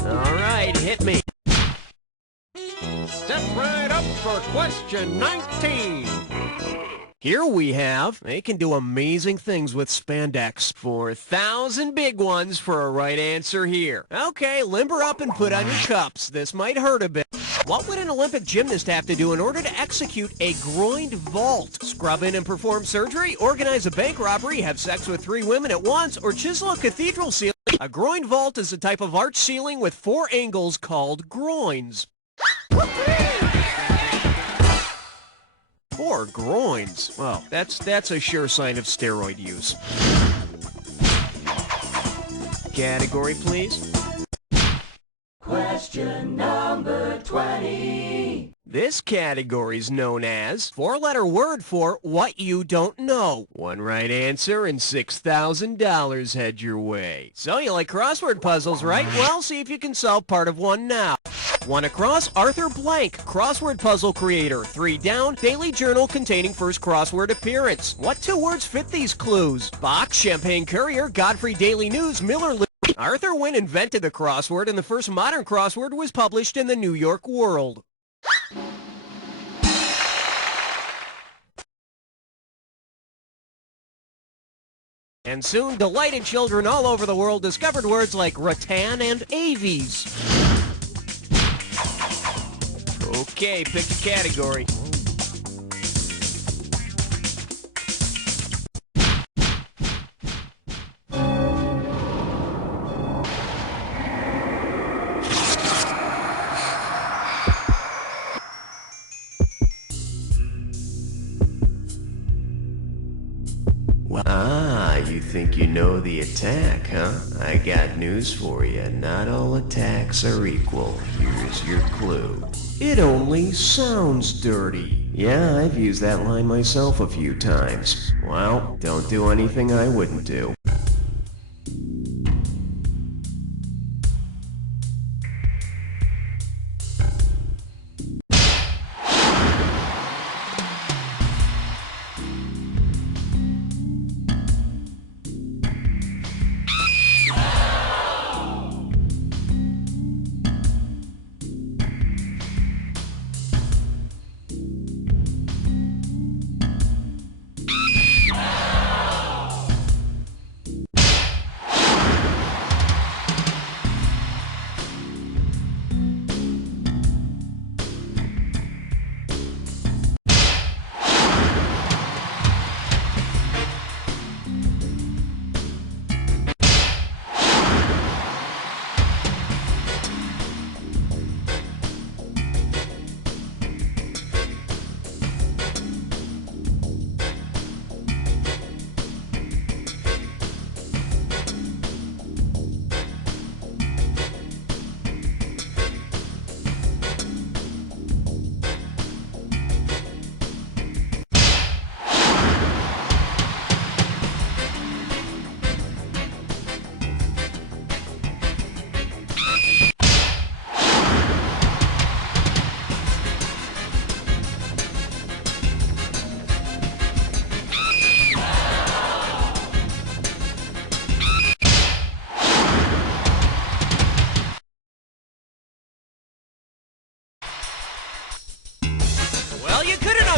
All right, hit me. Step right up for question 19. Here we have, they can do amazing things with spandex. 4,000 big ones for a right answer here. Okay, limber up and put on your cups. This might hurt a bit. What would an Olympic gymnast have to do in order to execute a groined vault? Scrub in and perform surgery, organize a bank robbery, have sex with 3 women at once, or chisel a cathedral ceiling? A groined vault is a type of arch ceiling with 4 angles called groins. 4 groins. Well, that's a sure sign of steroid use. Category, please. Question number 20. This category is known as 4-letter word for what you don't know. 1 right answer and $6,000 head your way. So you like crossword puzzles, right? Well, see if you can solve part of one now. 1 across, Arthur Blank, crossword puzzle creator. 3 down, daily journal containing first crossword appearance. What 2 words fit these clues? Box, Champagne Courier, Godfrey Daily News, Miller Lite. Arthur Wynne invented the crossword, and the first modern crossword was published in the New York World. And soon, delighted children all over the world discovered words like rattan and aves. Okay, pick a category. You think you know the attack, huh? I got news for you. Not all attacks are equal. Here's your clue. It only sounds dirty. Yeah, I've used that line myself a few times. Well, don't do anything I wouldn't do.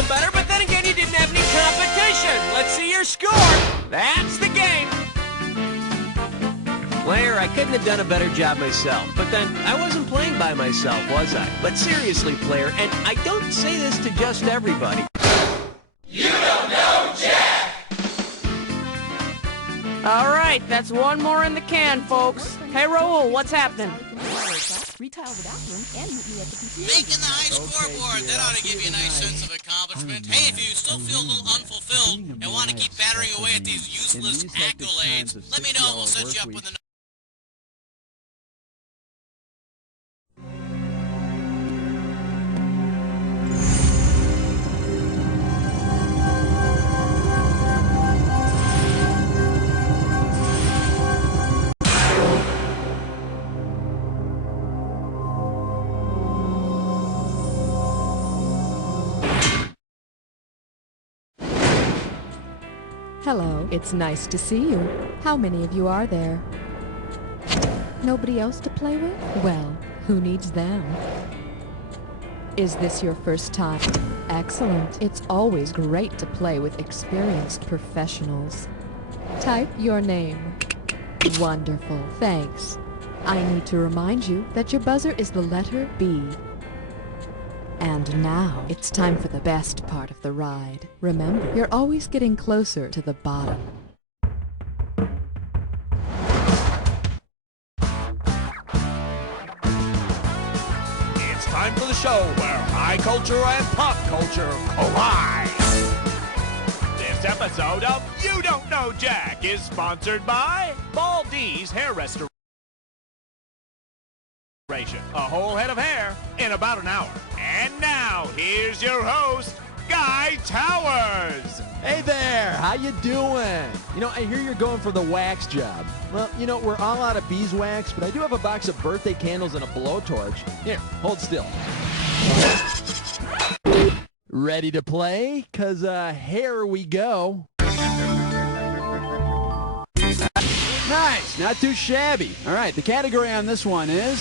Better, but then again, you didn't have any competition. Let's see your score. That's the game. Player, I couldn't have done a better job myself. But then, I wasn't playing by myself, was I? But seriously, player, and I don't say this to just everybody. You don't know Jack! All right, that's one more in the can, folks. Hey, Raul, what's happening? Making the high scoreboard, that ought to give you a nice sense of accomplishment. Hey, if you still feel a little unfulfilled and want to keep battering away at these useless accolades, let me know. We'll set you up with a... Hello, it's nice to see you. How many of you are there? Nobody else to play with? Well, who needs them? Is this your first time? Excellent. It's always great to play with experienced professionals. Type your name. Wonderful, thanks. I need to remind you that your buzzer is the letter B. And now, it's time for the best part of the ride. Remember, you're always getting closer to the bottom. It's time for the show where high culture and pop culture collide. This episode of You Don't Know Jack is sponsored by Baldy's Hair Restoration. A whole head of hair in about an hour. And now, here's your host, Guy Towers. Hey there, how you doing? You know, I hear you're going for the wax job. Well, you know, we're all out of beeswax, but I do have a box of birthday candles and a blowtorch. Here, hold still. Ready to play? 'Cause here we go. Nice, not too shabby. All right, the category on this one is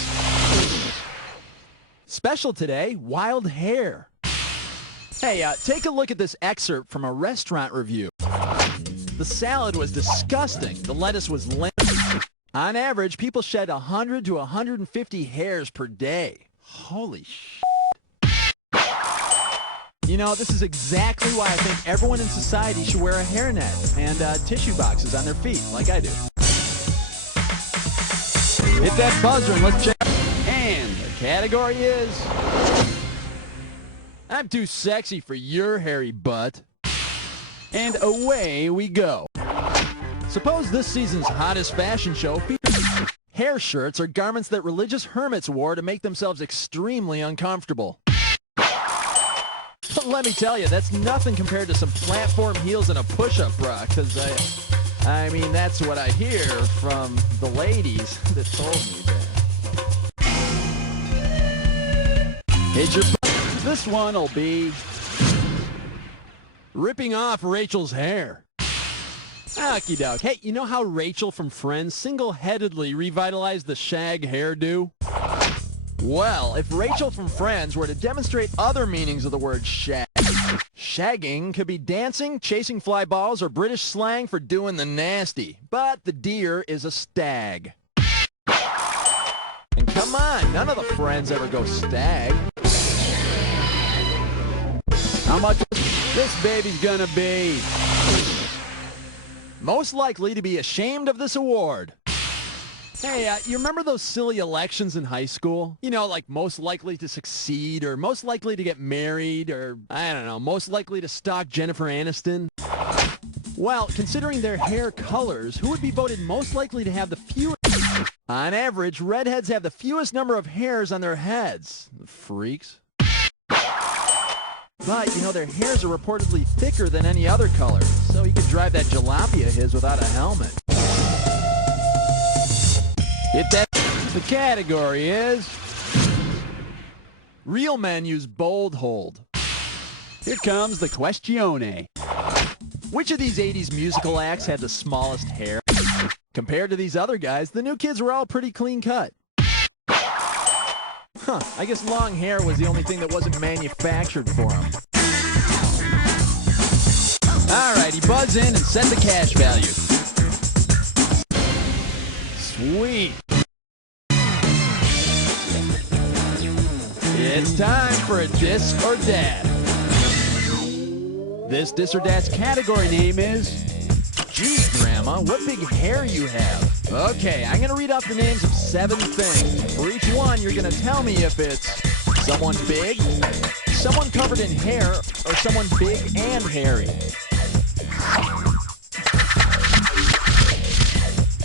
special today, wild hair. Hey, take a look at this excerpt from a restaurant review. The salad was disgusting. The lettuce was limp. On average, people shed 100 to 150 hairs per day. Holy shit. You know, this is exactly why I think everyone in society should wear a hairnet and tissue boxes on their feet, like I do. Hit that buzzer and let's check. And the category is... I'm too sexy for your hairy butt. And away we go. Suppose this season's hottest fashion show features hair shirts or garments that religious hermits wore to make themselves extremely uncomfortable. But let me tell you, that's nothing compared to some platform heels and a push-up bra, because I mean, that's what I hear from the ladies that told me that. Hit your butt. This one'll be ripping off Rachel's hair. Okie doke. Hey, you know how Rachel from Friends single-headedly revitalized the shag hairdo? Well, if Rachel from Friends were to demonstrate other meanings of the word shag, shagging could be dancing, chasing fly balls, or British slang for doing the nasty. But the deer is a stag. And come on, none of the Friends ever go stag. How much this baby's gonna be? Most likely to be ashamed of this award. Hey, you remember those silly elections in high school? You know, like most likely to succeed, or most likely to get married, or, I don't know, most likely to stalk Jennifer Aniston? Well, considering their hair colors, who would be voted most likely to have the fewest? On average, redheads have the fewest number of hairs on their heads. Freaks. But, you know, their hairs are reportedly thicker than any other color, so he could drive that jalopy of his without a helmet. Hit that. The category is real men use bold hold. Here comes the questione. Which of these 80s musical acts had the smallest hair? Compared to these other guys, the new kids were all pretty clean cut. Huh, I guess long hair was the only thing that wasn't manufactured for them. Alrighty, buzz in and set the cash value. Sweet. It's time for a Dis or Dat. This Dis or Dat's category name is, gee, Grandma, what big hair you have. Okay, I'm going to read off the names of 7 things. For each one, you're going to tell me if it's someone big, someone covered in hair, or someone big and hairy.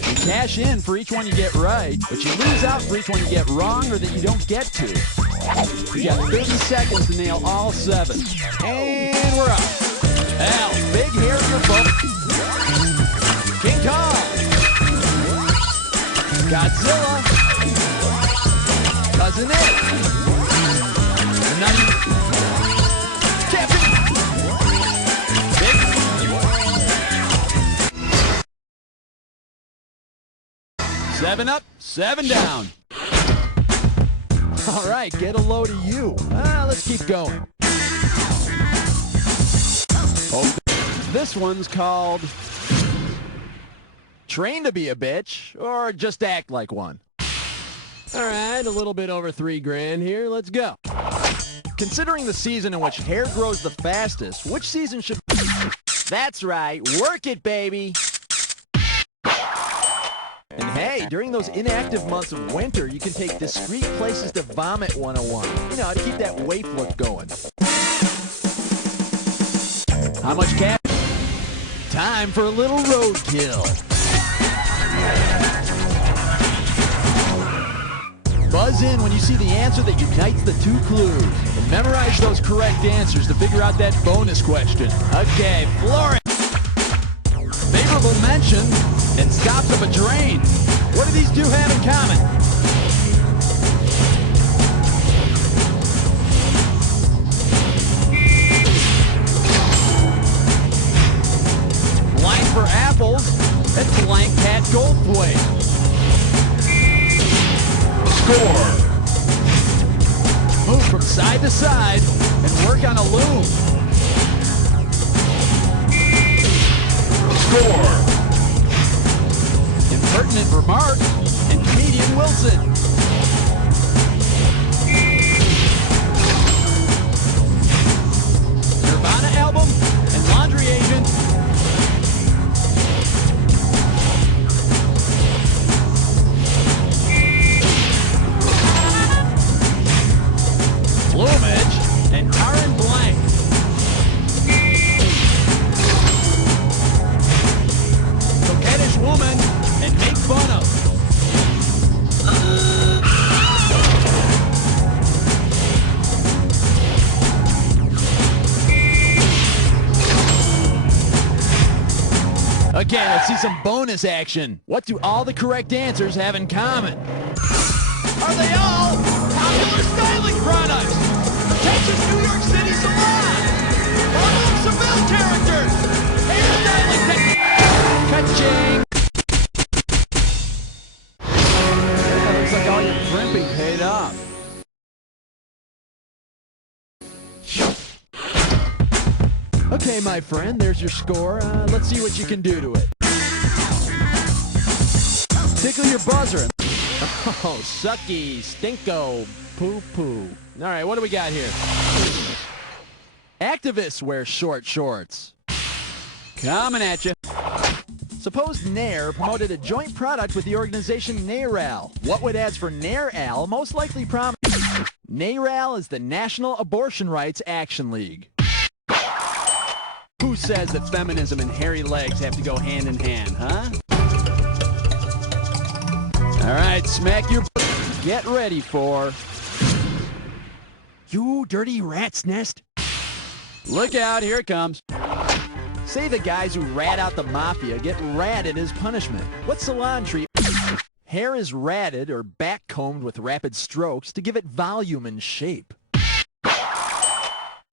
You cash in for each one you get right, but you lose out for each one you get wrong or that you don't get to. You got 30 seconds to nail all 7. And we're up. Al, big hair in your boat. King Kong. Godzilla. Cousin It. Captain. Big. 7 up, 7 down. All right, get a load of you. Let's keep going. Oh, this one's called Train to be a Bitch or Just Act Like One. All right, a little bit over $3 grand here. Let's go. Considering the season in which hair grows the fastest, which season should... That's right. Work it, baby. And hey, during those inactive months of winter, you can take discreet places to vomit 101. You know, to keep that waif look going. How much cash? Time for a little roadkill. Buzz in when you see the answer that unites the 2 clues. And memorize those correct answers to figure out that bonus question. Okay, Florence. Favorable mention and stops up a drain. What do these 2 have in common? Blank for apples and blank cat Goldthwait. Score. Move from side to side and work on a loom. Score. Impertinent remark and comedian Wilson. Nirvana album and laundry agent. Plumage and Karen Blank. Coquettish woman and make fun of. Okay, let's see some bonus action. What do all the correct answers have in common? Are they all popular styling products? Texas, New York City salon. Marvel Seville characters. Hairstyling techniques. Ka-ching. Yeah, looks like all your primping paid off. Okay, my friend, there's your score. Let's see what you can do to it. Tickle your buzzer. Oh, sucky, stinko, poo-poo. All right, what do we got here? Activists wear short shorts. Coming at you. Suppose Nair promoted a joint product with the organization NARAL. What would ads for NARAL most likely promise? NARAL is the National Abortion Rights Action League. Who says that feminism and hairy legs have to go hand in hand, huh? All right, smack your... Get ready for... You dirty rat's nest. Look out, here it comes. Say the guys who rat out the mafia get ratted as punishment. What salon treatment? Hair is ratted or back-combed with rapid strokes to give it volume and shape.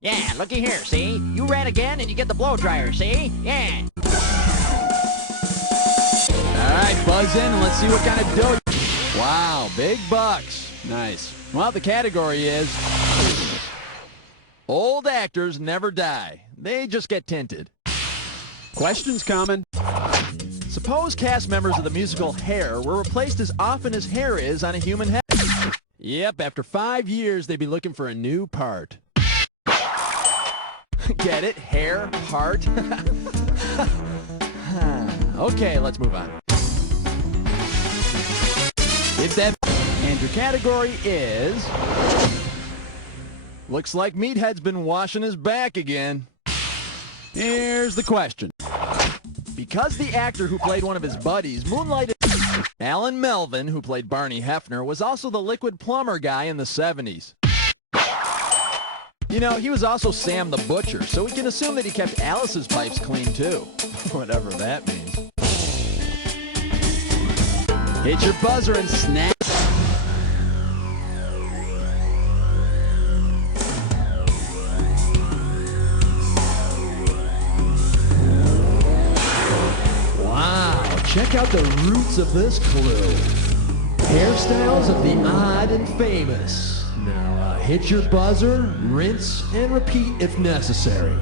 Yeah, looky here, see? You rat again and you get the blow dryer, see? Yeah. All right, buzz in and let's see what kind of dough. Wow, big bucks. Nice. Well, the category is old actors never die. They just get tinted. Questions coming. Suppose cast members of the musical Hair were replaced as often as hair is on a human head. Yep, after 5 years, they'd be looking for a new part. Get it? Hair? Part? Okay, let's move on. It's that... And your category is... Looks like Meathead's been washing his back again. Here's the question. Because the actor who played one of his buddies moonlighted... Alan Melvin, who played Barney Hefner, was also the liquid plumber guy in the 70s. You know, he was also Sam the Butcher, so we can assume that he kept Alice's pipes clean too. Whatever that means. Hit your buzzer and snap. Wow, check out the roots of this clue. Hairstyles of the odd and famous. Now, hit your buzzer, rinse, and repeat if necessary.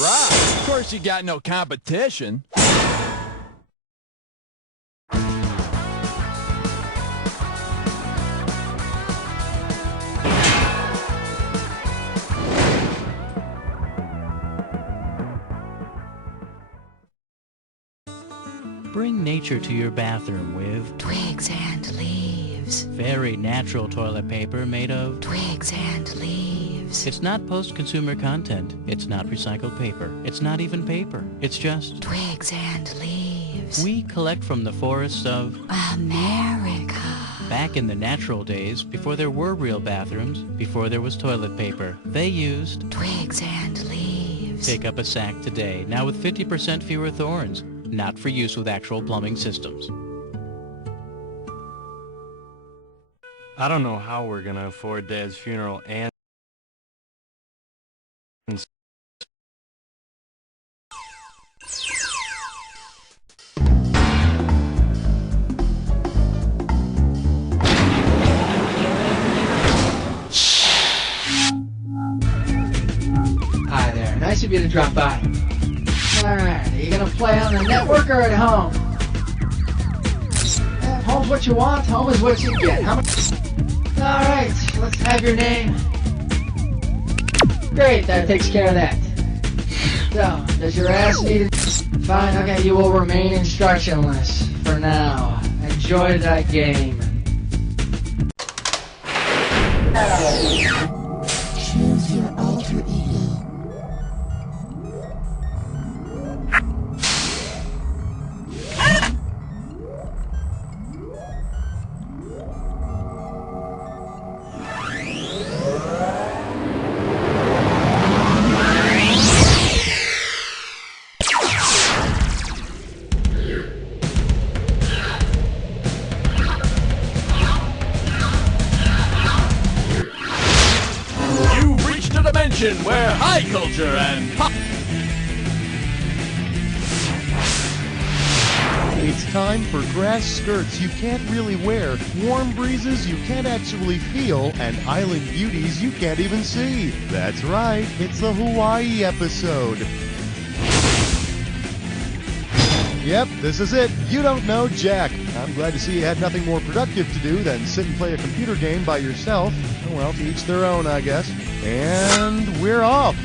Of course you got no competition. Bring nature to your bathroom with twigs and leaves. Very natural toilet paper made of twigs and leaves. It's not post-consumer content. It's not recycled paper. It's not even paper. It's just twigs and leaves. We collect from the forests of America. Back in the natural days, before there were real bathrooms, before there was toilet paper, they used twigs and leaves. Pick up a sack today, now with 50% fewer thorns. Not for use with actual plumbing systems. I don't know how we're gonna afford Dad's funeral and Hi there, nice of you to drop by. Alright, are you gonna play on the network or at home? Yeah, home's what you want, home is what you get. Alright, let's have your name. Great, that takes care of that. So, does your ass need it? Fine, okay, you will remain instructionless for now. Enjoy that game. Choose your alter ego. Where high culture and pop... It's time for grass skirts you can't really wear, warm breezes you can't actually feel, and island beauties you can't even see. That's right, it's the Hawaii episode. Yep, this is it. You don't know Jack. I'm glad to see you had nothing more productive to do than sit and play a computer game by yourself. Well, to each their own, I guess. And we're off.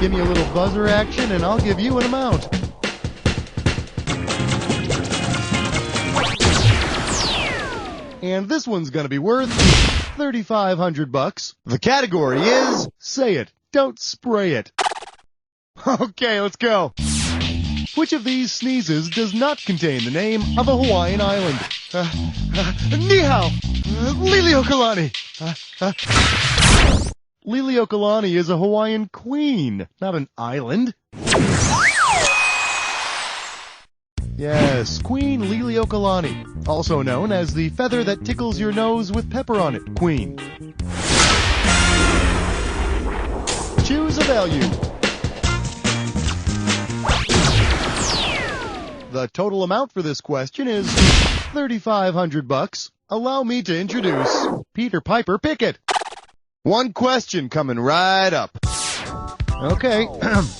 Give me a little buzzer action and I'll give you an amount. And this one's gonna be worth $3,500. The category is say it, don't spray it. Okay, let's go. Which of these sneezes does not contain the name of a Hawaiian island? Ni hao! Liliuokalani! Liliuokalani is a Hawaiian queen, not an island. Yes, Queen Liliuokalani, also known as the feather that tickles your nose with pepper on it, queen. Choose a value. The total amount for this question is $3,500. Allow me to introduce Peter Piper Pickett. One question coming right up. Okay,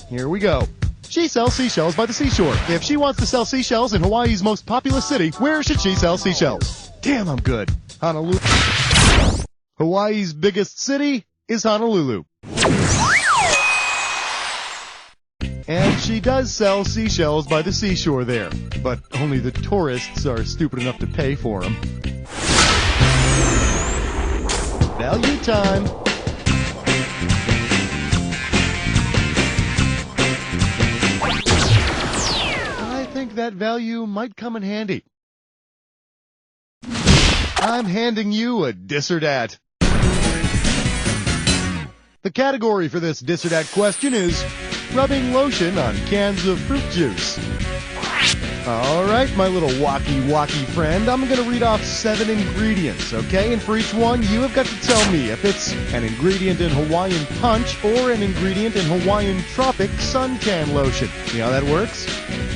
here we go. She sells seashells by the seashore. If she wants to sell seashells in Hawaii's most populous city, where should she sell seashells? Damn, I'm good. Honolulu. Hawaii's biggest city is Honolulu. And she does sell seashells by the seashore there, but only the tourists are stupid enough to pay for them. Value time. I think that value might come in handy. I'm handing you a dis or dat. The category for this dis or dat question is rubbing lotion on cans of fruit juice. Alright, my little walkie-walkie friend, I'm going to read off 7 ingredients, okay? And for each one, you have got to tell me if it's an ingredient in Hawaiian Punch or an ingredient in Hawaiian Tropic suntan lotion. See how that works?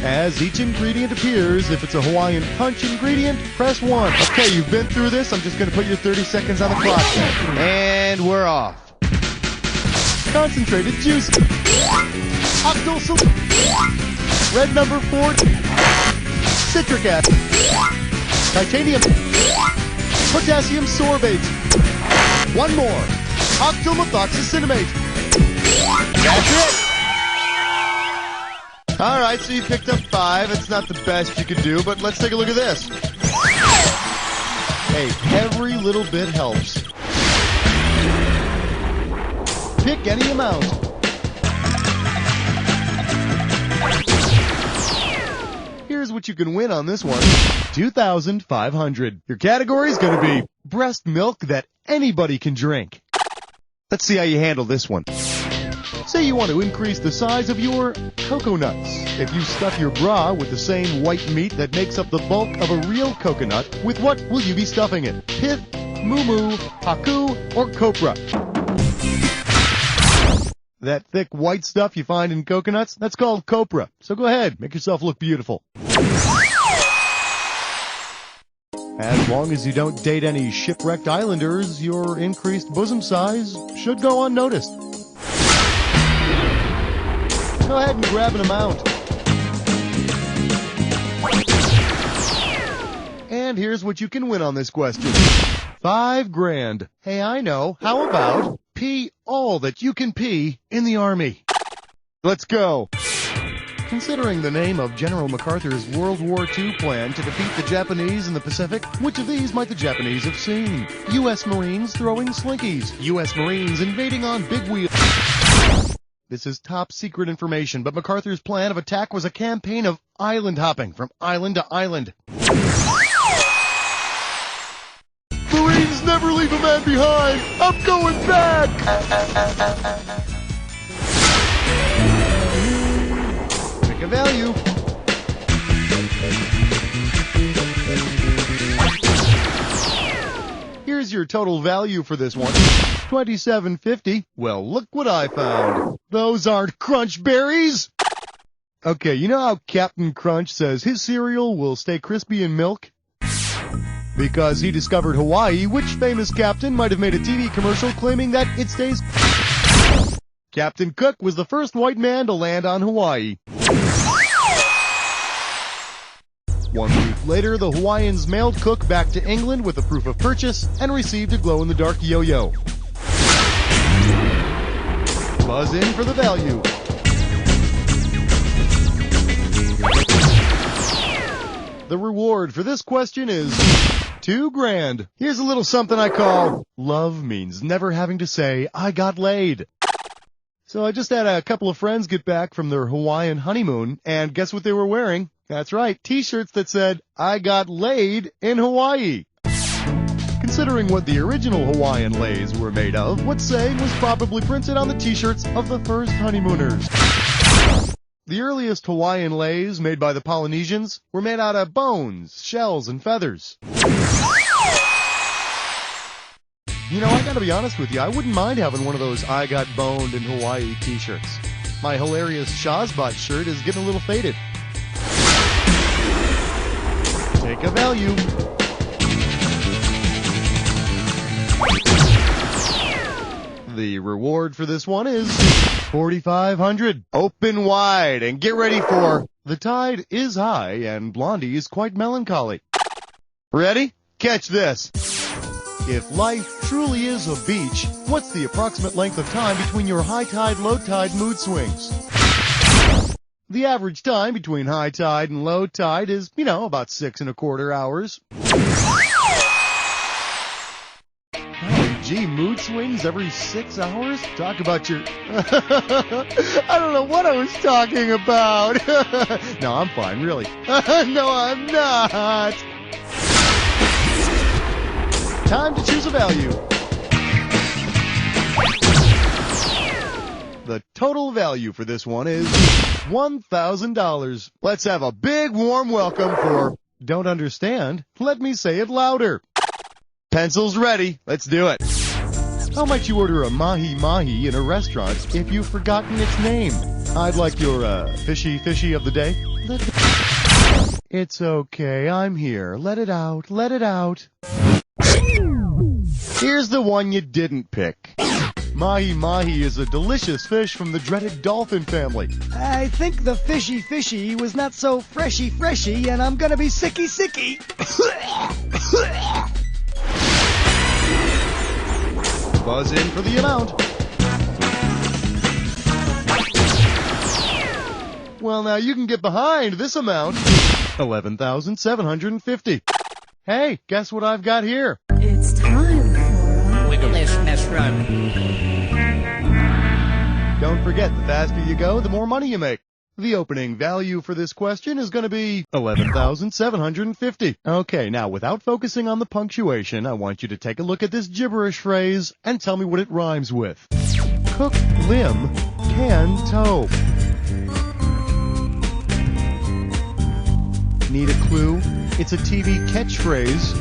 As each ingredient appears, if it's a Hawaiian Punch ingredient, press 1. Okay, you've been through this. I'm just going to put your 30 seconds on the clock then. And we're off. Concentrated juice. Octal red number 4. Citric acid. Titanium. Potassium sorbate. One more. Octyl methoxycinnamate. That's it. Alright, so you picked up 5. It's not the best you could do, but let's take a look at this. Hey, every little bit helps. Pick any amount. Here's what you can win on this one. $2,500. Your category is going to be breast milk that anybody can drink. Let's see how you handle this one. Say you want to increase the size of your coconuts. If you stuff your bra with the same white meat that makes up the bulk of a real coconut, with what will you be stuffing it? Pith, mumu, haku, or copra? That thick white stuff you find in coconuts, that's called copra. So go ahead, make yourself look beautiful. As long as you don't date any shipwrecked islanders, your increased bosom size should go unnoticed. Go ahead and grab an amount. And here's what you can win on this question. $5,000. Hey, I know. How about pee all that you can pee in the Army? Let's go. Considering the name of General MacArthur's World War II plan to defeat the Japanese in the Pacific, which of these might the Japanese have seen? U.S. Marines throwing slinkies. U.S. Marines invading on big wheels. This is top secret information, but MacArthur's plan of attack was a campaign of island hopping from island to island. Marines never leave a man behind! I'm going back! Pick a value. Here's your total value for this one. $27.50. Well, look what I found. Those aren't Crunch Berries! Okay, you know how Captain Crunch says his cereal will stay crispy in milk? Because he discovered Hawaii, which famous captain might have made a TV commercial claiming that it stays... Captain Cook was the first white man to land on Hawaii. 1 week later, the Hawaiians mailed Cook back to England with a proof of purchase and received a glow-in-the-dark yo-yo. Buzz in for the value. The reward for this question is $2 grand. Here's a little something I call love means never having to say, I got laid. So I just had a couple of friends get back from their Hawaiian honeymoon, and guess what they were wearing? That's right, t-shirts that said, I got laid in Hawaii. Considering what the original Hawaiian lays were made of, what saying was probably printed on the t-shirts of the first honeymooners? The earliest Hawaiian lays made by the Polynesians were made out of bones, shells, and feathers. You know, I gotta be honest with you, I wouldn't mind having one of those I got boned in Hawaii t-shirts. My hilarious Shazbot shirt is getting a little faded. Take a value. The reward for this one is $4,500. Open wide and get ready for The Tide is High and Blondie is Quite Melancholy. Ready? Catch this. If life truly is a beach, what's the approximate length of time between your high tide, low tide mood swings? The average time between high tide and low tide is, about 6¼ hours. Gee, mood swings every 6 hours? Talk about your... I don't know what I was talking about. No, I'm fine, really. No, I'm not. Time to choose a value. The total value for this one is $1,000. Let's have a big warm welcome for Don't Understand. Let me say it louder. Pencils ready. Let's do it. How might you order a mahi-mahi in a restaurant if you've forgotten its name? I'd like your FishyFishy of the day. It's okay, I'm here. Let it out, let it out. Here's the one you didn't pick. Mahi-mahi is a delicious fish from the dreaded dolphin family. I think the FishyFishy was not so freshy, and I'm gonna be sicky. Buzz in for the amount. Well, now you can get behind this amount. $11,750. Hey, guess what I've got here? It's time for Wigglelessness run. Don't forget, the faster you go, the more money you make. The opening value for this question is going to be $11,750. Okay, now without focusing on the punctuation, I want you to take a look at this gibberish phrase and tell me what it rhymes with. Cook limb, can toe. Need a clue? It's a TV catchphrase.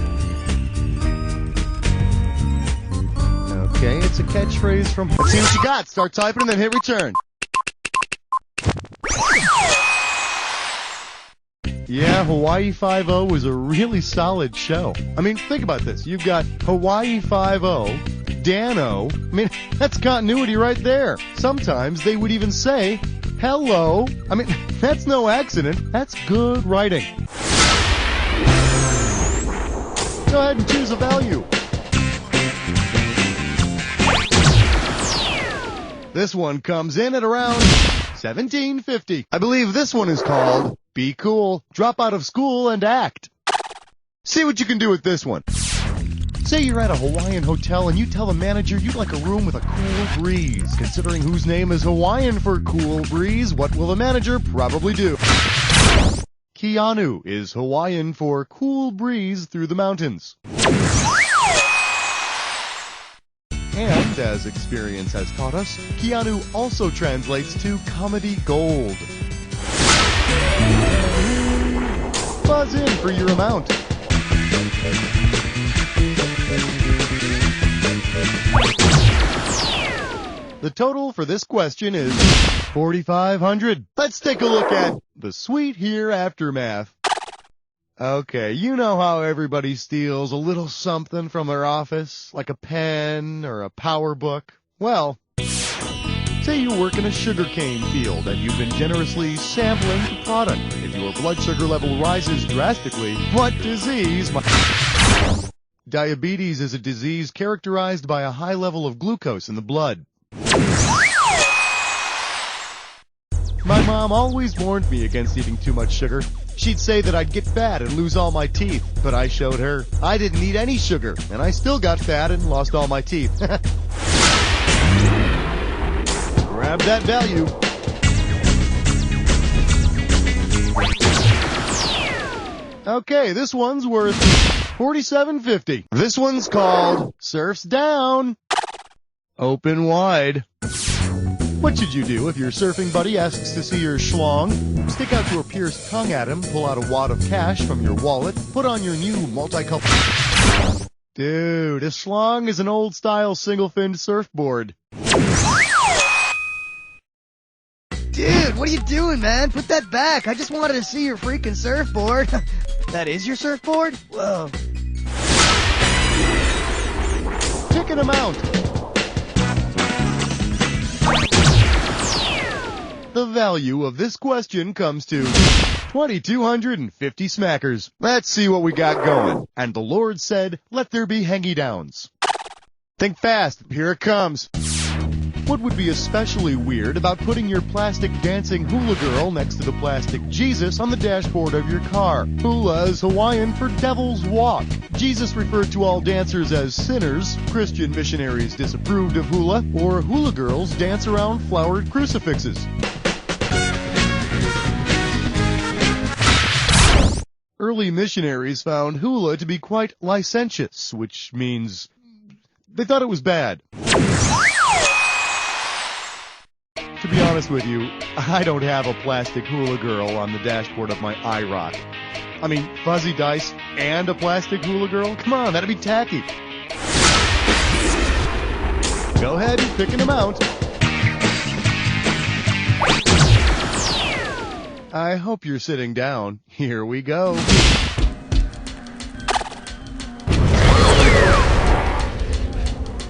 Okay, it's a catchphrase from... Let's see what you got. Start typing and then hit return. Yeah, Hawaii Five-0 was a really solid show. I mean, think about this. You've got Hawaii Five-0, Dan-O. I mean, that's continuity right there. Sometimes they would even say, hello. I mean, that's no accident. That's good writing. Go ahead and choose a value. This one comes in at around $1,750. I believe this one is called Be Cool, Drop Out of School and Act. See what you can do with this one. Say you're at a Hawaiian hotel and you tell the manager you'd like a room with a cool breeze. Considering whose name is Hawaiian for cool breeze, what will the manager probably do? Keanu is Hawaiian for cool breeze through the mountains. And, as experience has taught us, Keanu also translates to comedy gold. Buzz in for your amount. The total for this question is $4,500. Let's take a look at the sweet here aftermath. Okay, you know how everybody steals a little something from their office, like a pen or a power book? Well, say you work in a sugarcane field and you've been generously sampling the product. If your blood sugar level rises drastically, what disease might... Diabetes is a disease characterized by a high level of glucose in the blood. My mom always warned me against eating too much sugar. She'd say that I'd get fat and lose all my teeth, but I showed her I didn't eat any sugar, and I still got fat and lost all my teeth. Grab that value. Okay, this one's worth $47.50. This one's called Surf's Down. Open wide. What should you do if your surfing buddy asks to see your schlong? Stick out your pierced tongue at him, pull out a wad of cash from your wallet, put on your new multicolored... Dude, a schlong is an old-style single-finned surfboard. Dude, what are you doing, man? Put that back. I just wanted to see your freaking surfboard. That is your surfboard? Whoa. Pick an amount. The value of this question comes to 2,250 smackers. Let's see what we got going. And the Lord said, let there be hangy-downs. Think fast. Here it comes. What would be especially weird about putting your plastic dancing hula girl next to the plastic Jesus on the dashboard of your car? Hula is Hawaiian for Devil's Walk. Jesus referred to all dancers as sinners. Christian missionaries disapproved of hula, or hula girls dance around flowered crucifixes. Early missionaries found hula to be quite licentious, which means they thought it was bad. To be honest with you, I don't have a plastic hula girl on the dashboard of my iRock. I mean, fuzzy dice and a plastic hula girl? Come on, that'd be tacky. Go ahead and pick an amount. I hope you're sitting down. Here we go.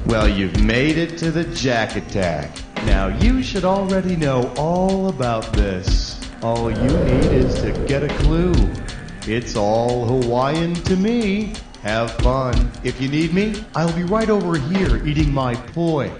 Well, you've made it to the Jack Attack. Now, you should already know all about this. All you need is to get a clue. It's all Hawaiian to me. Have fun. If you need me, I'll be right over here eating my poi.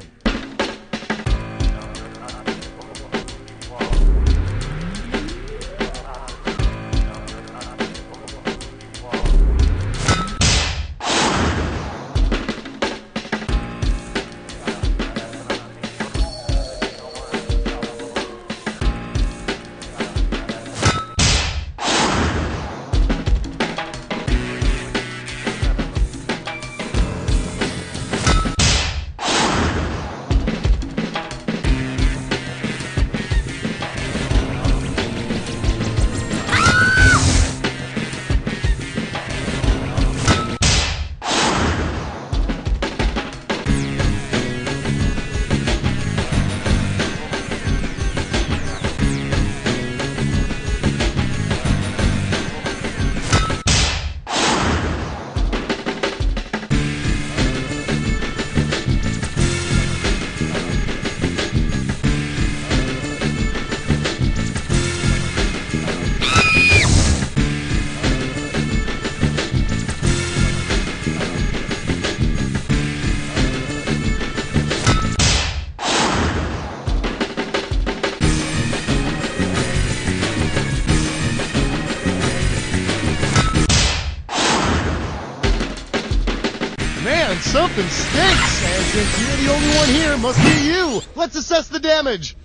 Something stinks, and since you're the only one here, must be you. Let's assess the damage.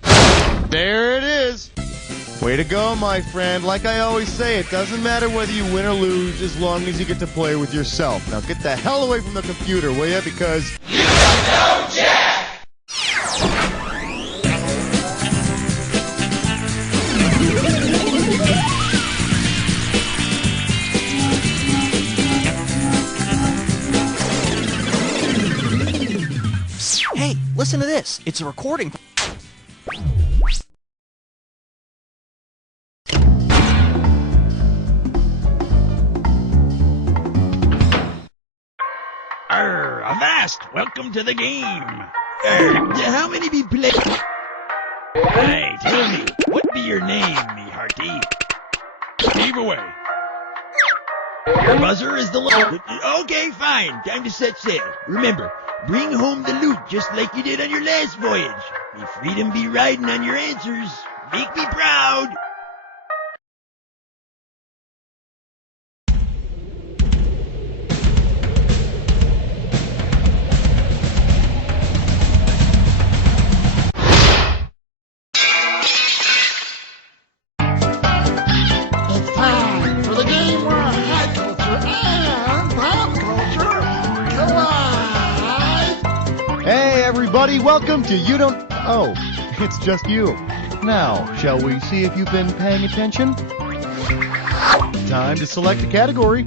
There it is. Way to go, my friend. Like I always say, it doesn't matter whether you win or lose as long as you get to play with yourself. Now get the hell away from the computer, will ya? Because... You don't know Jack! Hey, listen to this. It's a recording. Avast! Welcome to the game. How many be playing? Hey, tell me, what be your name, me hearty? Steve away. Your buzzer is the Okay, fine. Time to set sail. Remember, bring home the loot just like you did on your last voyage. May freedom be riding on your answers. Make me proud. It's time for the game where high culture and pop culture collide. Hey, everybody, welcome to You Don't... Oh, it's just you. Now, shall we see if you've been paying attention? Time to select a category.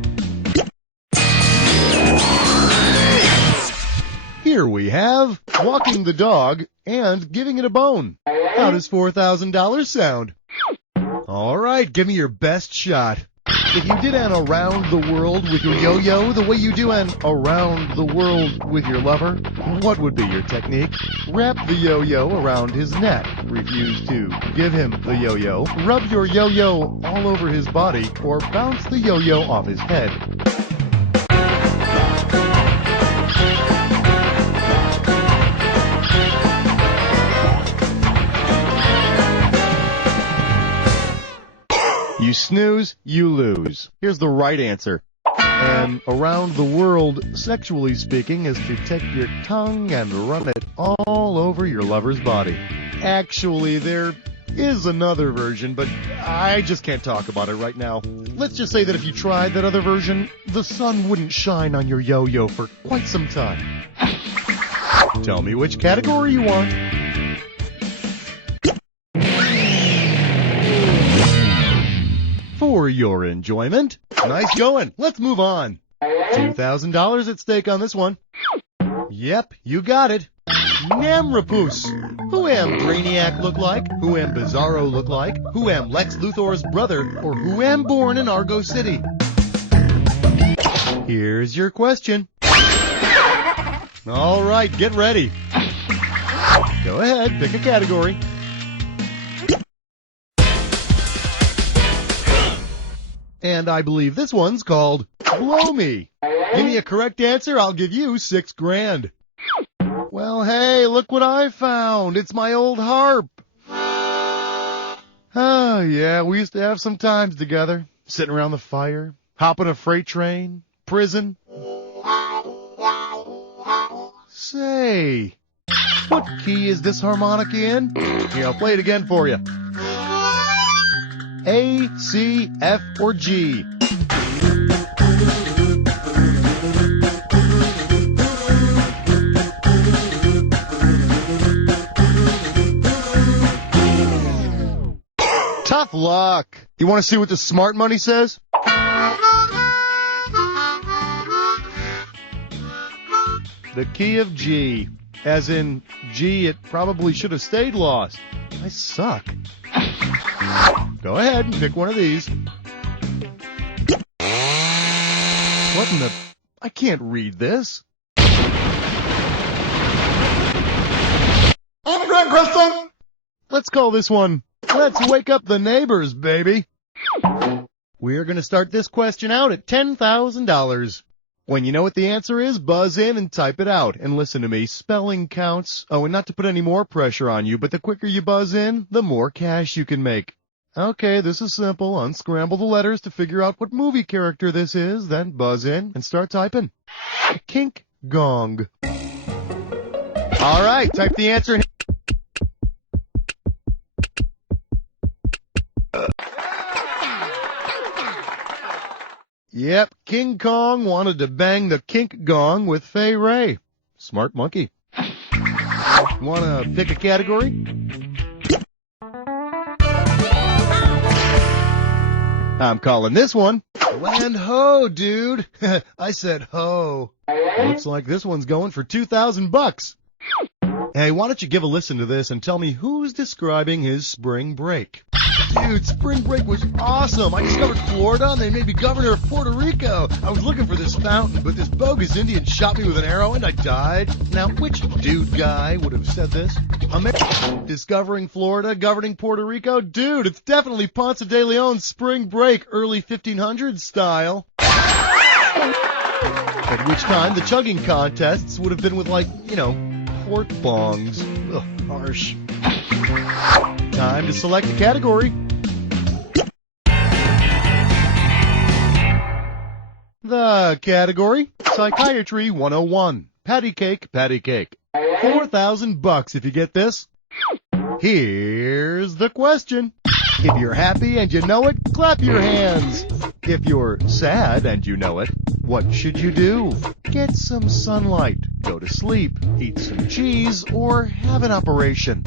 Here we have walking the dog and giving it a bone. How does $4,000 sound? All right, give me your best shot. If you did an around the world with your yo-yo the way you do an around the world with your lover, what would be your technique? Wrap the yo-yo around his neck. Refuse to give him the yo-yo. Rub your yo-yo all over his body or bounce the yo-yo off his head. You snooze, you lose. Here's the right answer. And around the world, sexually speaking, is to take your tongue and run it all over your lover's body. Actually, there is another version, but I just can't talk about it right now. Let's just say that if you tried that other version, the sun wouldn't shine on your yo-yo for quite some time. Tell me which category you want. For your enjoyment. Nice going. Let's move on. $2,000 at stake on this one. Yep, you got it. Namrapoose. Who am Brainiac look like? Who am Bizarro look like? Who am Lex Luthor's brother? Or who am born in Argo City? Here's your question. All right, get ready. Go ahead, pick a category. And I believe this one's called Blow Me. Give me a correct answer, I'll give you $6,000. Well, hey, look what I found. It's my old harp. Oh, yeah, we used to have some times together. Sitting around the fire, hopping a freight train, prison. Say, what key is this harmonica in? Here, I'll play it again for you. A, C, F, or G? Tough luck. You want to see what the smart money says? The key of G. As in, G, it probably should have stayed lost. I suck. Go ahead and pick one of these. What in the... I can't read this. Underground question. Let's call this one, Let's Wake Up the Neighbors, baby. We're going to start this question out at $10,000. When you know what the answer is, buzz in and type it out. And listen to me, spelling counts. Oh, and not to put any more pressure on you, but the quicker you buzz in, the more cash you can make. Okay, this is simple. Unscramble the letters to figure out what movie character this is, then buzz in and start typing. Kink Gong. All right, type the answer in. Yep, King Kong wanted to bang the kink gong with Fay Ray. Smart monkey. Want to pick a category? I'm calling this one Land Ho, dude. I said ho. Looks like this one's going for $2,000. Hey, why don't you give a listen to this and tell me who's describing his spring break? Dude, spring break was awesome. I discovered Florida and they made me governor of Puerto Rico. I was looking for this fountain, but this bogus Indian shot me with an arrow and I died. Now, which dude guy would have said this? Discovering Florida, governing Puerto Rico? Dude, it's definitely Ponce de Leon's spring break, early 1500s style. At which time the chugging contests would have been with, like, you know, quart bongs. Ugh, harsh. Time to select a category. The category, Psychiatry 101. Patty cake, patty cake. $4,000 if you get this. Here's the question. If you're happy and you know it, clap your hands. If you're sad and you know it, what should you do? Get some sunlight, go to sleep, eat some cheese, or have an operation.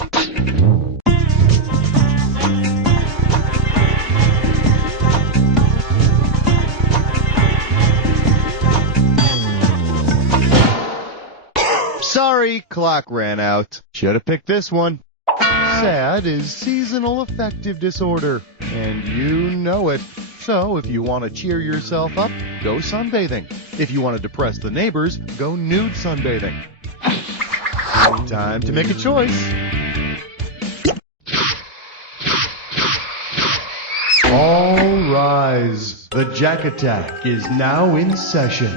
Sorry, clock ran out. Should have picked this one. SAD is seasonal affective disorder, and you know it. So if you want to cheer yourself up, go sunbathing. If you want to depress the neighbors, go nude sunbathing. Time to make a choice. All rise. The Jack Attack is now in session.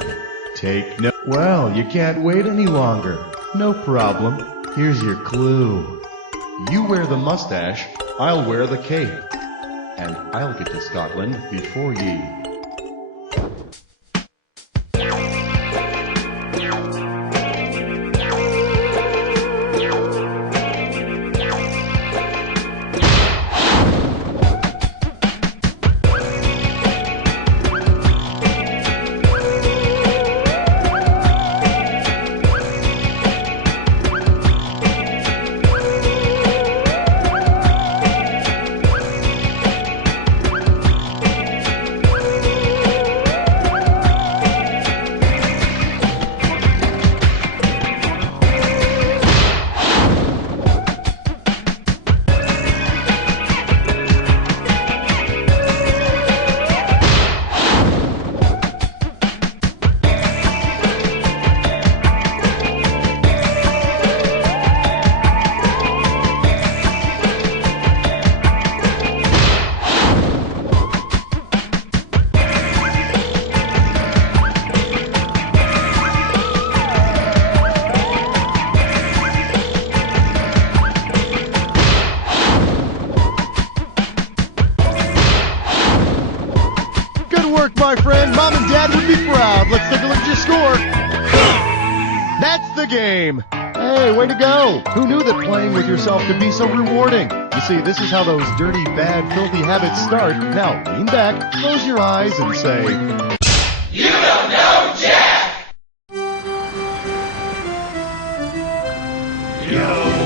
Take no... Well, you can't wait any longer. No problem. Here's your clue. You wear the mustache, I'll wear the cape. And I'll get to Scotland before ye. My friend, Mom and Dad would be proud. Let's take a look at your score. That's the game. Hey, way to go. Who knew that playing with yourself could be so rewarding? You see, this is how those dirty, bad, filthy habits start. Now, lean back, close your eyes, and say... You don't know Jack! Yo!